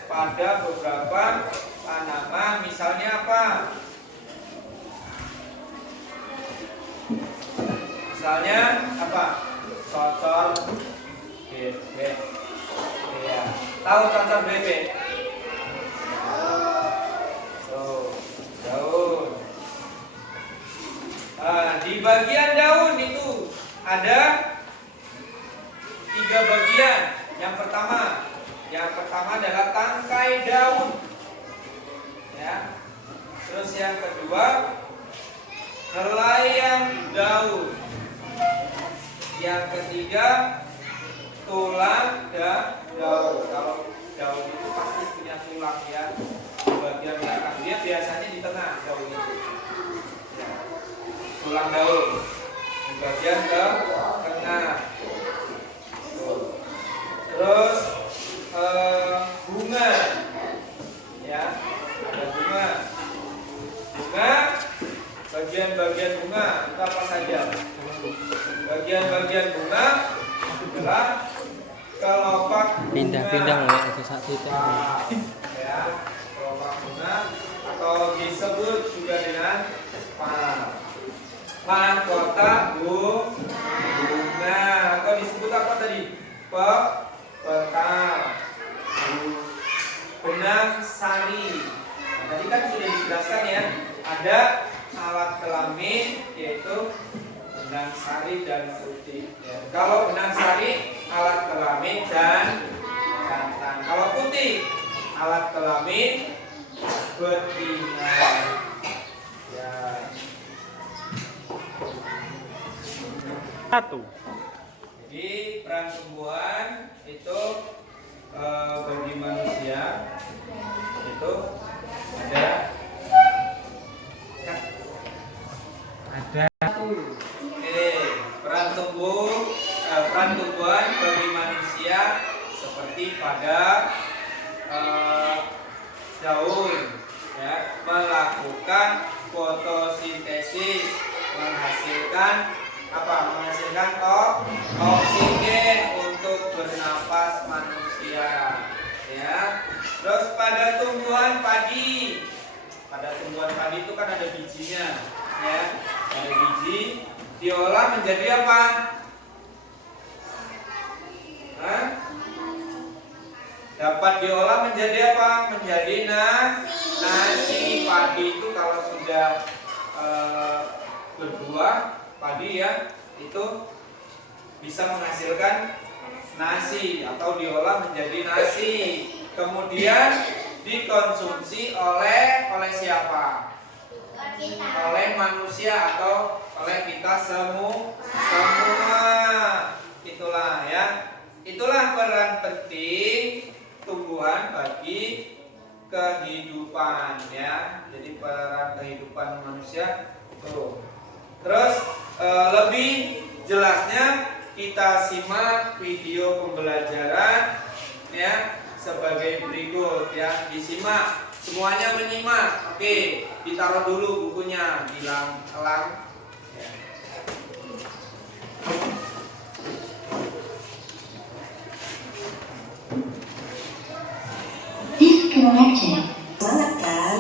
Pada beberapa tanaman misalnya apa? Misalnya apa? Cocor bebek. Ya. Tahu cocor bebek? Daun. Di bagian daun itu ada 3 bagian. Yang pertama adalah tangkai daun. Ya. Terus yang kedua helaian daun. Yang ketiga tulang daun. Kalau daun itu pasti punya tulang ya. Di bagian belakang dia biasanya di tengah daun itu. Ya. Tulang daun di bagian ke tengah. Terus bunga, ya ada bunga. Bagian-bagian bunga itu apa saja? Bagian-bagian bunga adalah kelopak pindah-pindah itu satu ya, kelopak bunga atau disebut juga dengan mahkota bunga atau disebut apa tadi? Petal, benang sari. Nah, tadi kan sudah dijelaskan ya, ada alat kelamin yaitu benang sari dan putih. Ya. Kalau benang sari alat kelamin dan jantan. Kalau putih alat kelamin betina. Ya. satu. Jadi peran tumbuhan itu bagi manusia itu ada peran tumbuhan bagi manusia seperti pada daun ya, melakukan fotosintesis, menghasilkan oksigen untuk bernapas manusia ya. Terus pada tumbuhan padi itu kan ada bijinya ya, ada biji diolah menjadi apa? Dapat diolah menjadi apa? Menjadi nasi. Padi itu kalau sudah berbuah padi ya, itu bisa menghasilkan nasi atau diolah menjadi nasi. Kemudian dikonsumsi oleh siapa? Oleh manusia atau oleh kita semua. Itulah peran penting tumbuhan bagi kehidupan ya. Jadi peran kehidupan manusia tuh. Terus lebih jelasnya kita simak video pembelajaran ya sebagai berikut ya. Disimak, semuanya menyimak. Oke, ditaruh dulu bukunya di elang ya. Semangat kan?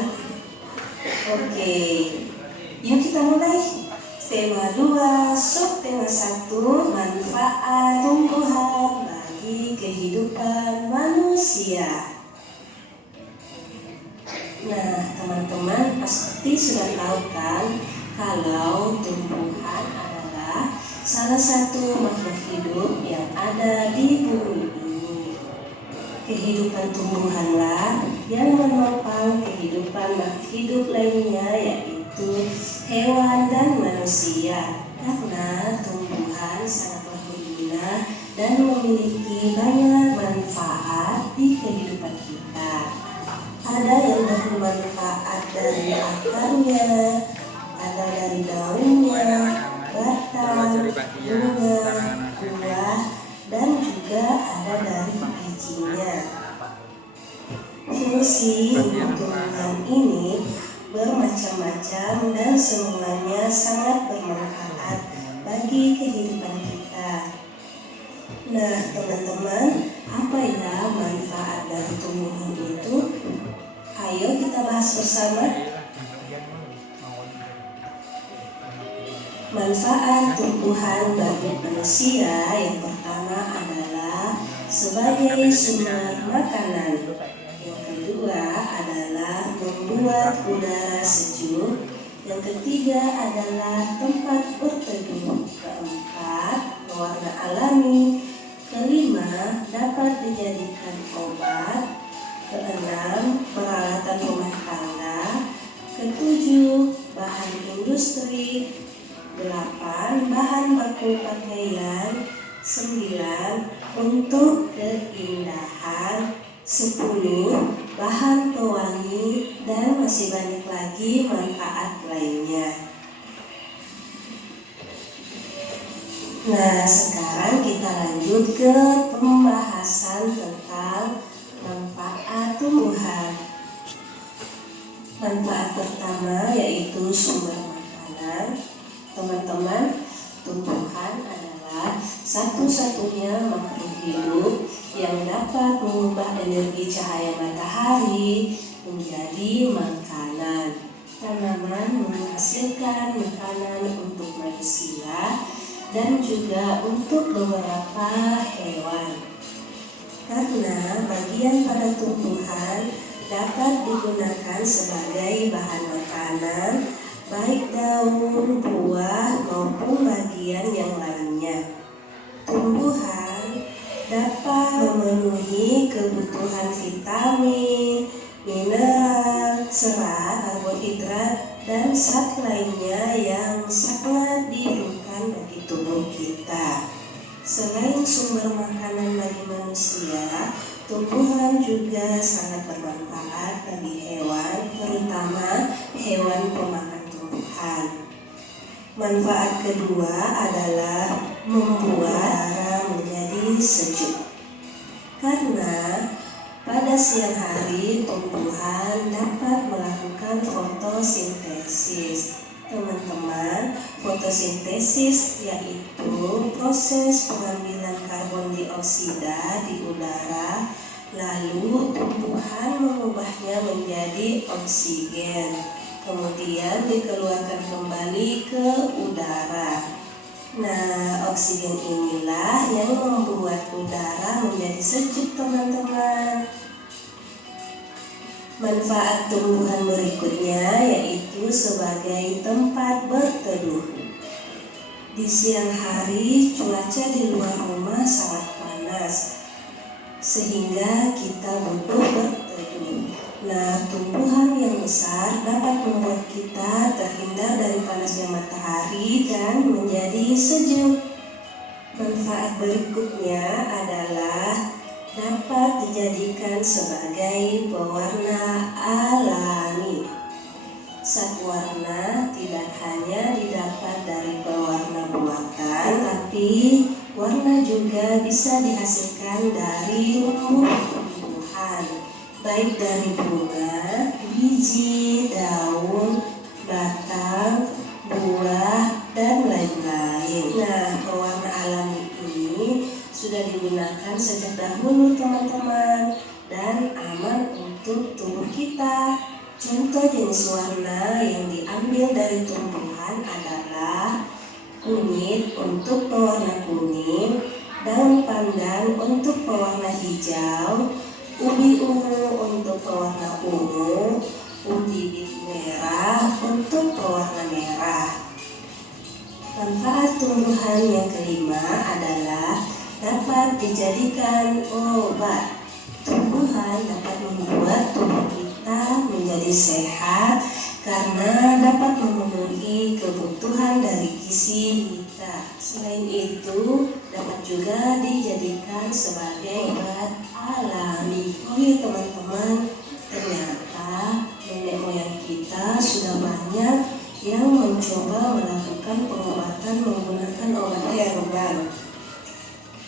Oke, yuk kita mulai. Tema 2, subtema 1, manfaat tumbuhan bagi kehidupan manusia. Nah, teman-teman pasti sudah tahu kan kalau tumbuhan adalah salah satu makhluk hidup yang ada di bumi ini. Kehidupan tumbuhanlah yang menopang kehidupan makhluk hidup lainnya, yaitu hewan dan manusia. Karena tumbuhan sangat berguna dan memiliki banyak manfaat di kehidupan kita. Ada yang bermanfaat dari akarnya, ada dari daunnya, batang, bunga, ada dari bijinya. Fungsi untuk tumbuhan ini bermacam-macam dan semuanya sangat bermanfaat bagi kehidupan kita. Nah, teman-teman, apa ya manfaat dari tumbuhan itu? Ayo kita bahas bersama. Manfaat tumbuhan bagi manusia yang pertama adalah sebagai sumber makanan. Yang kedua adalah membuat udara sejuk. Yang ketiga adalah tempat berteduh. Keempat, pewarna alami. Kelima, dapat dijadikan obat. Keenam, peralatan rumah tangga. Ketujuh, bahan industri. 8. Bahan baku pakaian. 9. Untuk keindahan. 10. Bahan pewangi. Dan masih banyak lagi manfaat lainnya. Nah, sekarang kita lanjut ke pembahasan tentang manfaat tumbuhan. Manfaat pertama yaitu sumber makanan. Teman-teman, tumbuhan adalah satu-satunya makhluk hidup yang dapat mengubah energi cahaya matahari menjadi makanan. Tanaman menghasilkan makanan untuk manusia dan juga untuk beberapa hewan. Karena bagian pada tumbuhan dapat digunakan sebagai bahan makanan, baik daun, buah, maupun bagian yang lainnya. Tumbuhan dapat memenuhi kebutuhan vitamin, mineral, serat, karbohidrat, dan zat lainnya yang sangat diperlukan bagi tubuh kita. Selain sumber makanan bagi manusia, tumbuhan juga sangat bermanfaat bagi hewan, terutama hewan pemakan tumbuhan. Manfaat kedua adalah membuat udara menjadi sejuk. Karena pada siang hari tumbuhan dapat melakukan fotosintesis. Teman-teman, fotosintesis yaitu proses pengambilan karbon dioksida di udara, lalu tumbuhan mengubahnya menjadi oksigen, kemudian dikeluarkan kembali ke udara. Nah, oksigen inilah yang membuat udara menjadi sejuk, teman-teman. Manfaat tumbuhan berikutnya yaitu sebagai tempat berteduh. Di siang hari cuaca di luar rumah sangat panas, sehingga kita butuh berteduh. Nah, tumbuhan yang besar dapat membuat kita terhindar dari panasnya matahari dan menjadi sejuk. Manfaat berikutnya adalah dapat dijadikan sebagai pewarna alami. Zat warna tidak hanya didapat dari pewarna buatan, tapi warna juga bisa dihasilkan dari tumbuhan, baik dari bunga, biji, daun, batang, buah, dan lain-lain. Nah, pewarna alami ini sudah digunakan sejak dahulu, teman-teman, dan aman untuk tubuh kita. Contoh jenis warna yang diambil dari tumbuhan adalah kunyit untuk pewarna kuning, daun pandan untuk pewarna hijau, ubi ungu untuk pewarna ungu, ubi bit merah untuk pewarna merah. Manfaat tumbuhan yang kelima adalah dapat dijadikan obat. Tumbuhan dapat membuat tubuh kita menjadi sehat karena dapat memenuhi kebutuhan dari gizi kita. Selain itu, dapat juga dijadikan sebagai obat alami. Oh ya teman-teman, ternyata nenek moyang kita sudah banyak yang mencoba melakukan pengobatan menggunakan obat herbal.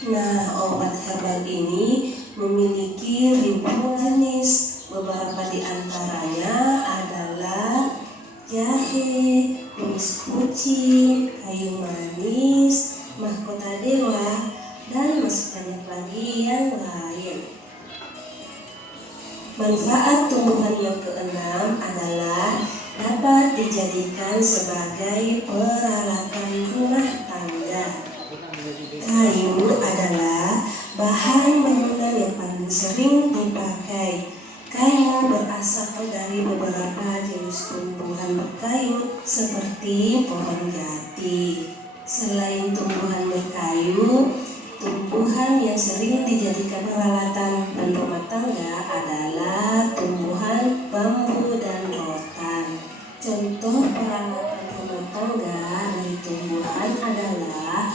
Nah, obat herbal ini memiliki ribuan jenis. Beberapa di antaranya adalah jahe, kumis kucing, kayu manis, mahkota dewa, dan masih banyak lagi yang lain. Manfaat tumbuhan yang keenam adalah dapat dijadikan sebagai peralatan rumah tangga. Kayu adalah bahan bangunan yang paling sering dipakai. Kayu berasal dari beberapa jenis tumbuhan berkayu seperti pohon jati. Selain tumbuhan berkayu, tumbuhan yang sering dijadikan peralatan dan rumah tangga adalah tumbuhan bambu dan rotan. Contoh peralatan rumah tangga dari tumbuhan adalah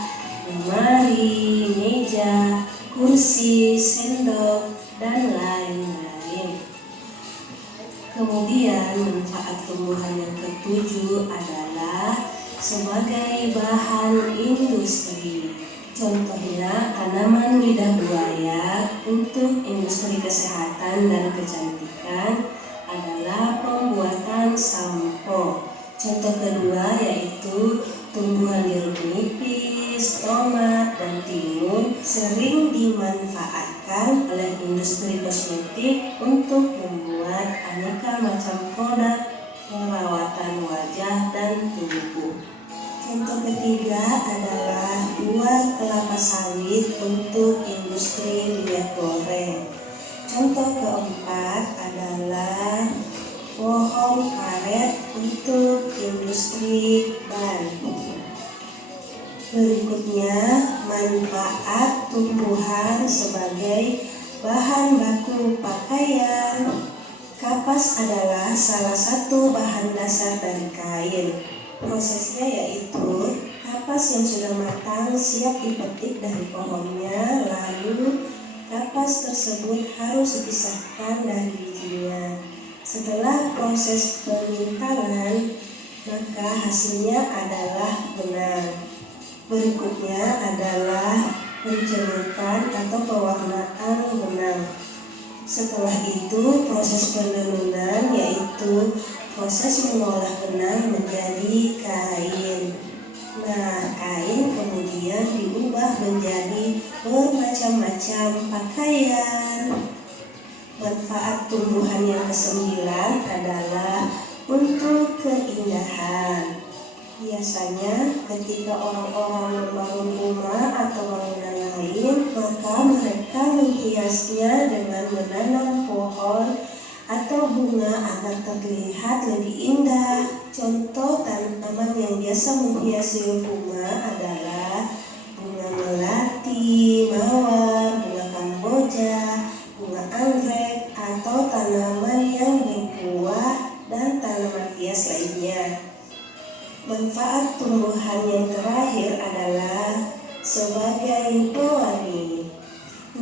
lemari, meja, kursi, sendok, dan lain-lain. Kemudian manfaat tumbuhan yang ketujuh adalah sebagai bahan industri. Contohnya tanaman lidah buaya untuk industri kesehatan dan kecantikan adalah pembuatan sampo. Contoh kedua yaitu tumbuhan jeruk nipis, tomat, dan timun sering dimanfaatkan oleh industri kosmetik untuk membuat aneka macam produk perawatan wajah dan tubuh. Contoh ketiga adalah buah kelapa sawit untuk industri minyak goreng. Contoh keempat adalah pohon karet untuk industri ban. Berikutnya, manfaat tumbuhan sebagai bahan baku pakaian. Kapas adalah salah satu bahan dasar dari kain. Prosesnya yaitu kapas yang sudah matang siap dipetik dari pohonnya, lalu kapas tersebut harus dipisahkan dari bijinya. Setelah proses pemintalan, maka hasilnya adalah benang. Berikutnya adalah pencelupan atau pewarnaan benang. Setelah itu proses penenunan yaitu proses mengolah benang menjadi kain. Nah, kain kemudian diubah menjadi bermacam-macam pakaian. Manfaat tumbuhan yang kesembilan adalah untuk keindahan. Biasanya ketika orang-orang membangun rumah atau bangunan lain, maka mereka menghiasnya dengan menanam pohon atau bunga agar terlihat lebih indah. Contoh tanaman yang biasa menghiasi rumah adalah bunga melati, mawar, bunga kamboja, bunga anggrek, atau tanaman yang berbuah dan tanaman hias lainnya. Manfaat tumbuhan yang terakhir adalah sebagai pewangi.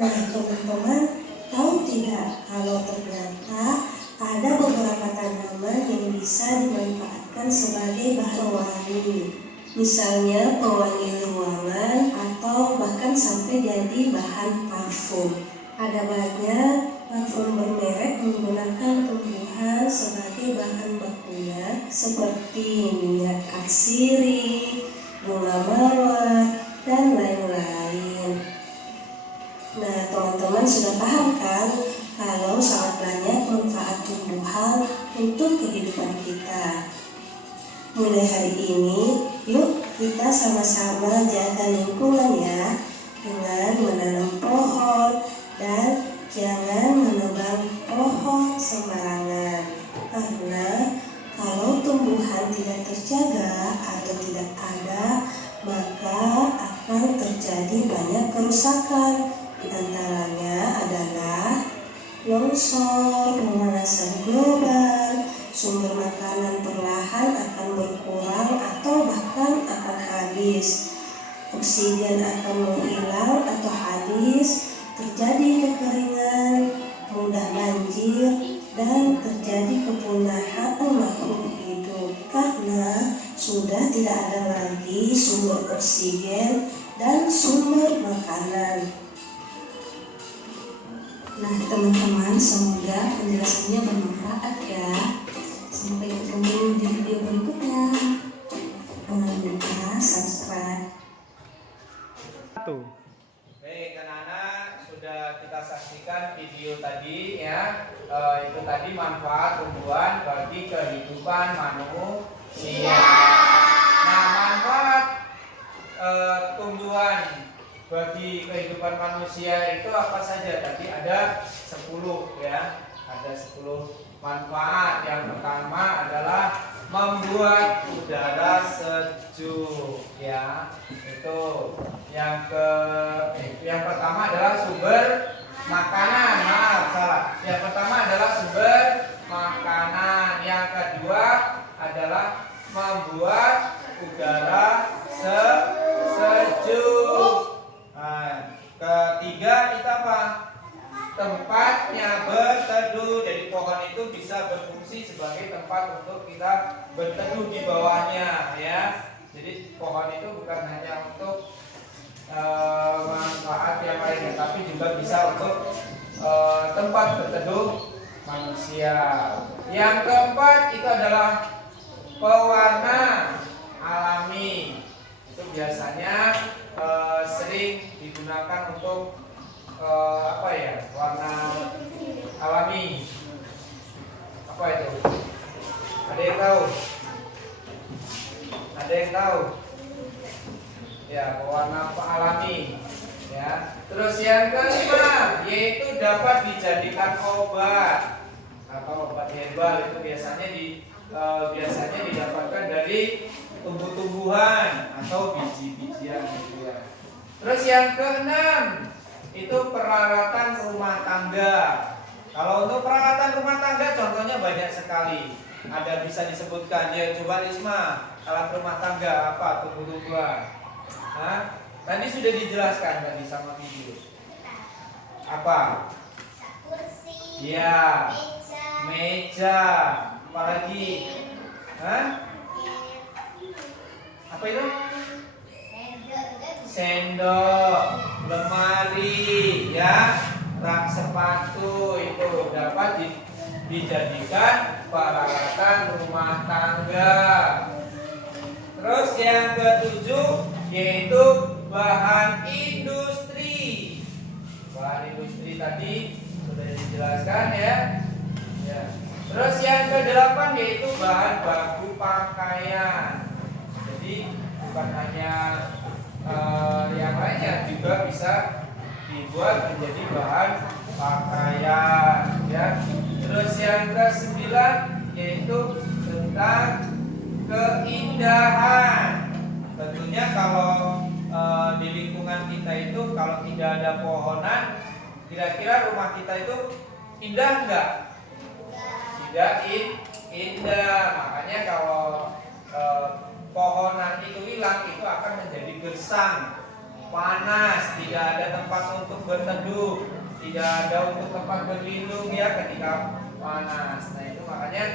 Nah, teman-teman, tahu tidak kalau ternyata ada beberapa tanaman yang bisa dimanfaatkan sebagai bahan pewangi. Misalnya pewangi ruangan atau bahkan sampai jadi bahan parfum. Ada banyak parfum bermerek menggunakan tumbuhan sebagai bahan bakunya seperti minyak atsiri, bunga mawar, dan lain-lain. Nah, teman-teman sudah paham kan kalau sangat banyak manfaat tumbuhan untuk kehidupan kita. Mulai hari ini, yuk kita sama-sama jaga lingkungan ya, dengan menanam pohon dan jangan menebang pohon sembarangan. Karena kalau tumbuhan tidak terjaga atau tidak ada, maka akan terjadi banyak kerusakan. Di antaranya adalah longsor, pemanasan global, sumber makanan perlahan akan berkurang atau bahkan akan habis. Oksigen akan menghilang atau habis, terjadi kekeringan, mudah banjir, dan terjadi kepunahan makhluk hidup karena sudah tidak ada lagi sumber oksigen dan sumber makanan. Nah teman-teman, semoga penjelasannya bermanfaat ya. Sampai ketemu di video berikutnya. Jangan lupa subscribe. Baik anak-anak, sudah kita saksikan video tadi ya. Itu tadi manfaat tumbuhan bagi kehidupan manusia. Nah manfaat tumbuhan bagi kehidupan manusia itu apa saja? Tadi ada 10 ya. Ada 10 manfaat. Yang pertama adalah membuat udara sejuk ya. Itu yang pertama adalah sumber makanan. Maaf, salah. Yang pertama adalah sumber makanan. Yang kedua adalah membuat udara sejuk. Nah, ketiga itu apa? Tempatnya berteduh. Jadi pohon itu bisa berfungsi sebagai tempat untuk kita berteduh di bawahnya ya. Jadi pohon itu bukan hanya untuk manfaat yang lainnya, tapi juga bisa untuk tempat berteduh manusia. Yang keempat itu adalah pewarna alami. Itu biasanya sering digunakan untuk warna alami. Apa itu? Ada yang tahu? Ada yang tahu? Ya, pewarna alami. Ya. Terus yang kelima yaitu dapat dijadikan obat atau obat herbal. Itu biasanya didapatkan dari tumbuh-tumbuhan atau biji-bijian gitu ya. Terus yang keenam itu peralatan rumah tangga. Kalau untuk peralatan rumah tangga contohnya banyak sekali. Ada bisa disebutkan ya, coba Risma, alat rumah tangga apa? Tumbuh-tumbuhan. Nah, tadi sudah dijelaskan tadi sama video. Apa? Kursi. Ya. Meja. Meja. Apalagi? Hah? Apa itu? Sendok, lemari, ya, rak sepatu itu dapat dijadikan peralatan rumah tangga. Terus yang ketujuh yaitu bahan industri. Bahan industri tadi sudah dijelaskan ya. Ya. Terus yang kedelapan yaitu bahan baku pakaian. Jadi bukan hanya yang lainnya juga bisa dibuat menjadi bahan pakaian ya. Terus yang ke-9 yaitu tentang keindahan. Tentunya kalau di lingkungan kita itu kalau tidak ada pohonan, kira-kira rumah kita itu indah enggak? Tidak indah. Makanya kalau pohonan itu hilang, itu akan menjadi gersang, panas, tidak ada tempat untuk berteduh, tidak ada untuk tempat berlindung ya ketika panas. Nah itu makanya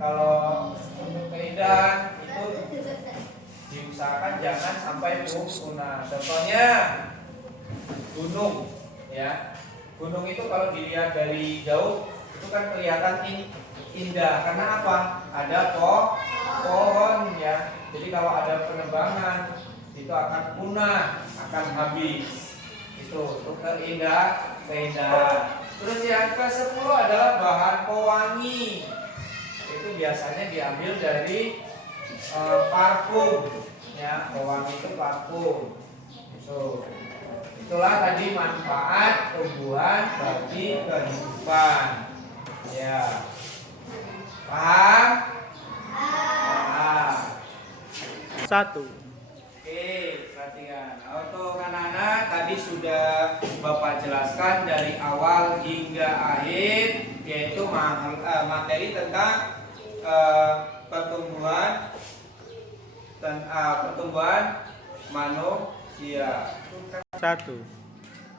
kalau untuk keindahan itu diusahakan jangan sampai punah. Contohnya gunung ya. Gunung itu kalau dilihat dari jauh itu kan kelihatan indah karena apa? Ada pohon ya. Jadi kalau ada penebangan itu akan punah, akan habis. Itu untuk keindahan. Terus yang ke-10 adalah bahan pewangi. Itu biasanya diambil dari parfum ya, pewangi itu parfum. Itulah tadi manfaat tumbuhan bagi kehidupan. Ya. Paham? Paham. 1. Oke, perhatikan. Untuk anak-anak tadi sudah Bapak jelaskan dari awal hingga akhir, yaitu materi tentang pertumbuhan manusia. 1.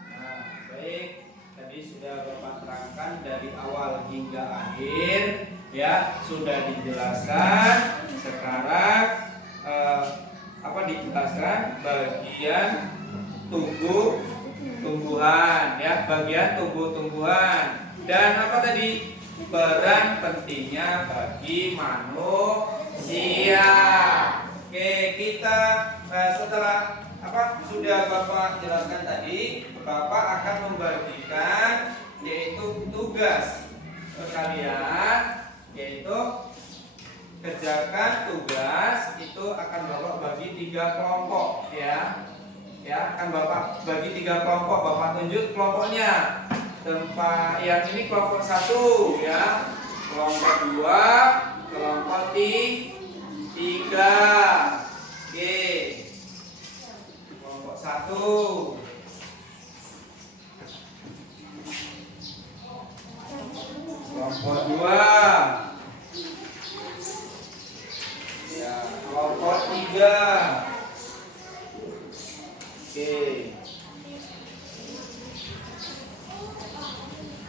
Nah, baik. Tadi sudah Bapak terangkan dari awal hingga akhir, ya sudah dijelaskan. Sekarang dijelaskan bagian tumbuhan ya, bagian tumbuh-tumbuhan. Dan apa tadi? Peran pentingnya bagi manusia. Oke, kita setelah sudah Bapak jelaskan tadi, Bapak akan membagikan yaitu tugas ke kalian, yaitu kerjakan tugas itu akan Bapak bagi 3 kelompok ya. Ya, akan Bapak bagi 3 kelompok. Bapak tunjuk kelompoknya. Tempat yang ini kelompok 1 ya, kelompok 2, kelompok 3. Oke. Kelompok 1. Kelompok 2. Ya, kelompok 3. Oke.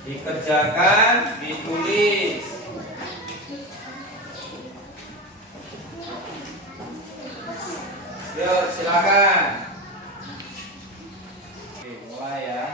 Dikerjakan, ditulis. Yuk, silakan. Oke, mulai ya.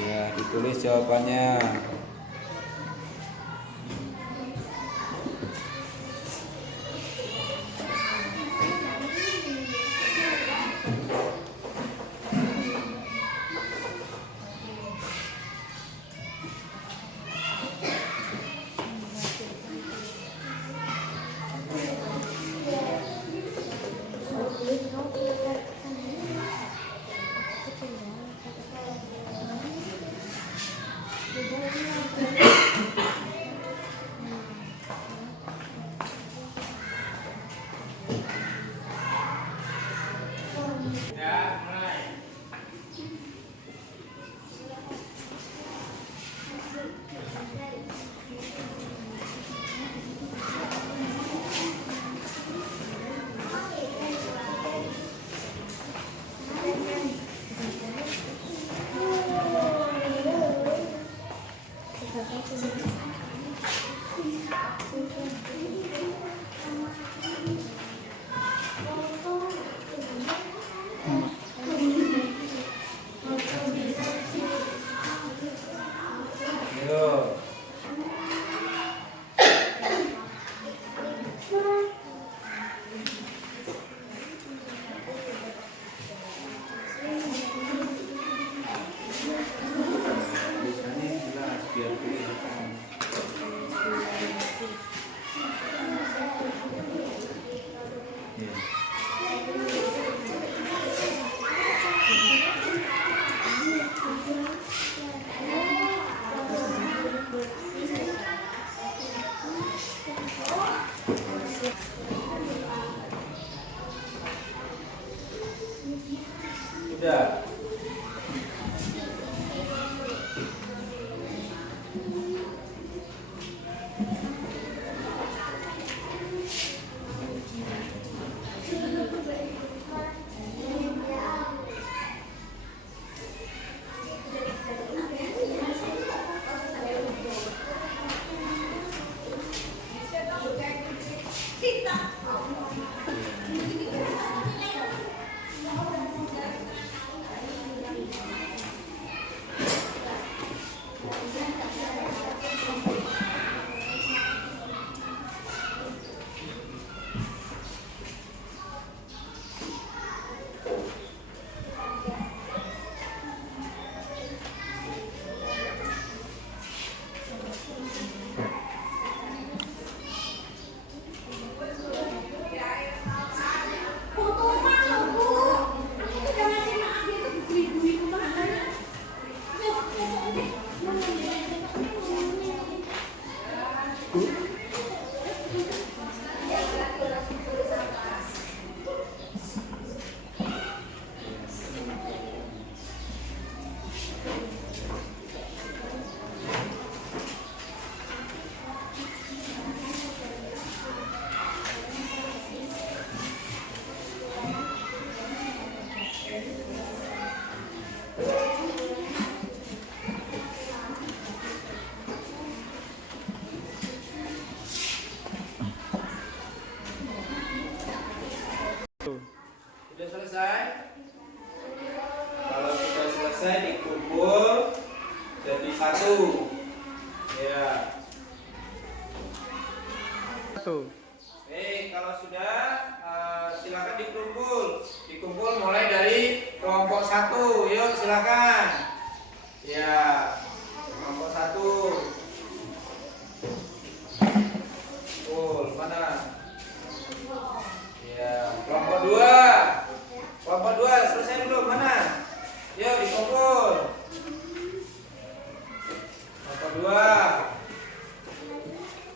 Ya, ditulis jawabannya. Sudah selesai? Kalau sudah selesai dikumpul jadi satu. Ya. Kalau sudah silakan dikumpul. Dikumpul mulai dari kelompok 1. Yuk silakan. Ya. Kelompok 1. Kumpul mana? Ya, kelompok 2. Kelompok 2 selesai belum? Mana? Yuk dikumpul. Kelompok 2.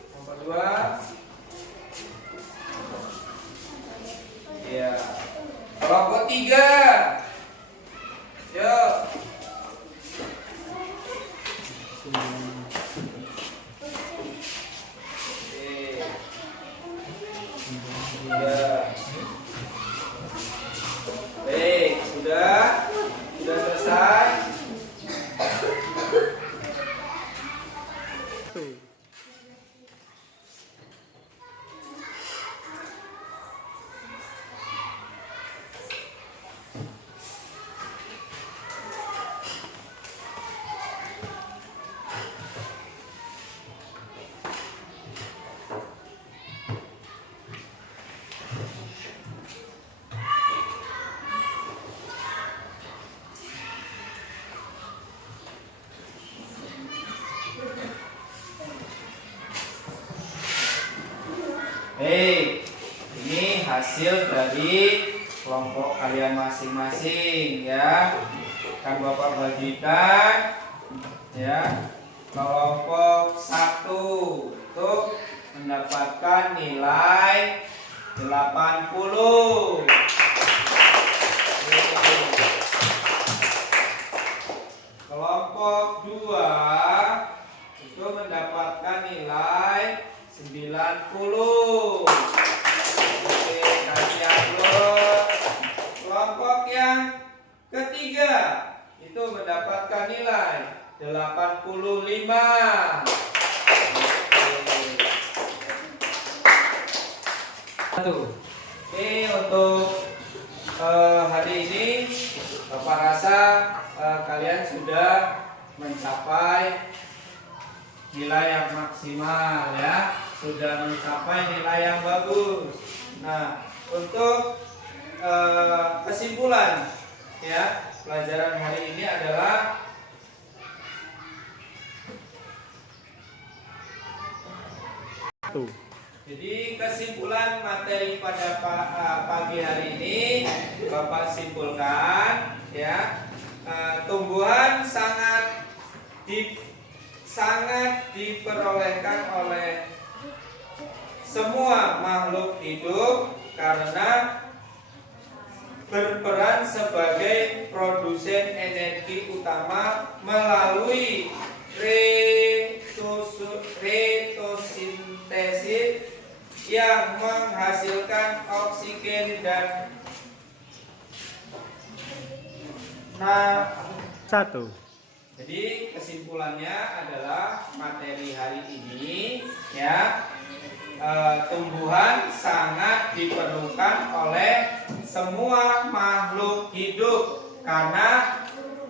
Kelompok 2. Ya. Kelompok 3. Yuk. Baik, sudah selesai. Ini hasil dari kelompok kalian masing-masing ya. Kan Bapak bagikan ya. Kelompok 1 untuk mendapatkan nilai 80. Kelompok 2 itu mendapatkan nilai 90. Oke, kasih aplaus. Kelompok yang ketiga itu mendapatkan nilai 85. Oke, untuk hari ini Bapak rasa kalian sudah mencapai nilai yang maksimal ya, sudah mencapai nilai yang bagus. Nah, untuk kesimpulan ya, pelajaran hari ini adalah jadi kesimpulan materi pada pagi hari ini Bapak simpulkan ya, tumbuhan sangat diperolehkan oleh semua makhluk hidup karena berperan sebagai produsen energi utama melalui retosintesis yang menghasilkan oksigen dan Jadi kesimpulannya adalah materi hari ini ya, tumbuhan sangat diperlukan oleh semua makhluk hidup karena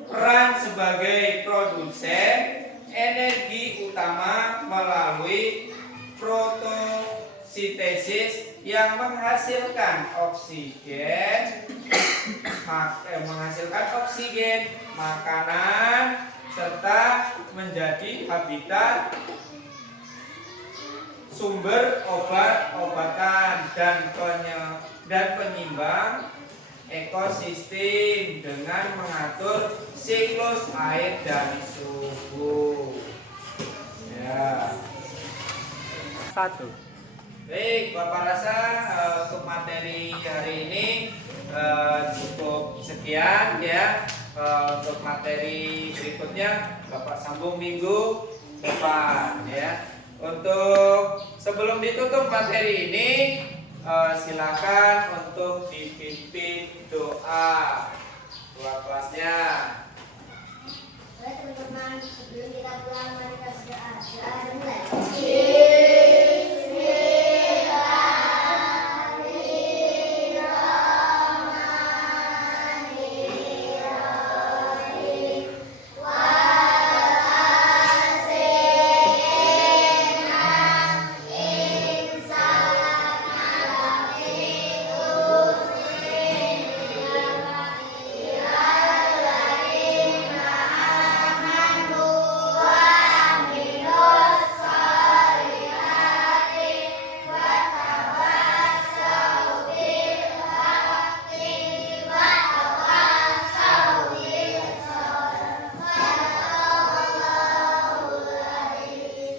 peran sebagai produsen energi utama melalui fotosintesis yang menghasilkan oksigen, makanan, serta menjadi habitat sumber obat-obatan dan penyimbang ekosistem dengan mengatur siklus air dan suhu. Ya. 1. Baik, Bapak rasa untuk materi hari ini cukup sekian ya. Untuk materi berikutnya Bapak sambung minggu depan ya. Untuk sebelum ditutup materi ini silakan untuk dipimpin doa kelasnya. Baik teman-teman, sebelum kita pulang mari kita berdoa. Doa dimulai.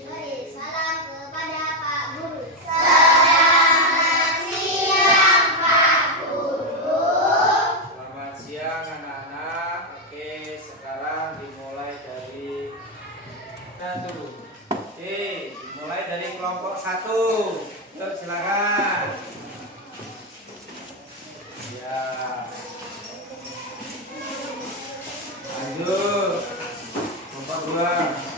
Mari salam kepada Pak Guru. Selamat siang anak-anak. Oke, sekarang dimulai dari satu. Oke, dimulai dari kelompok 1. Yuk silakan. Ya. Lanjut. Kelompok 2.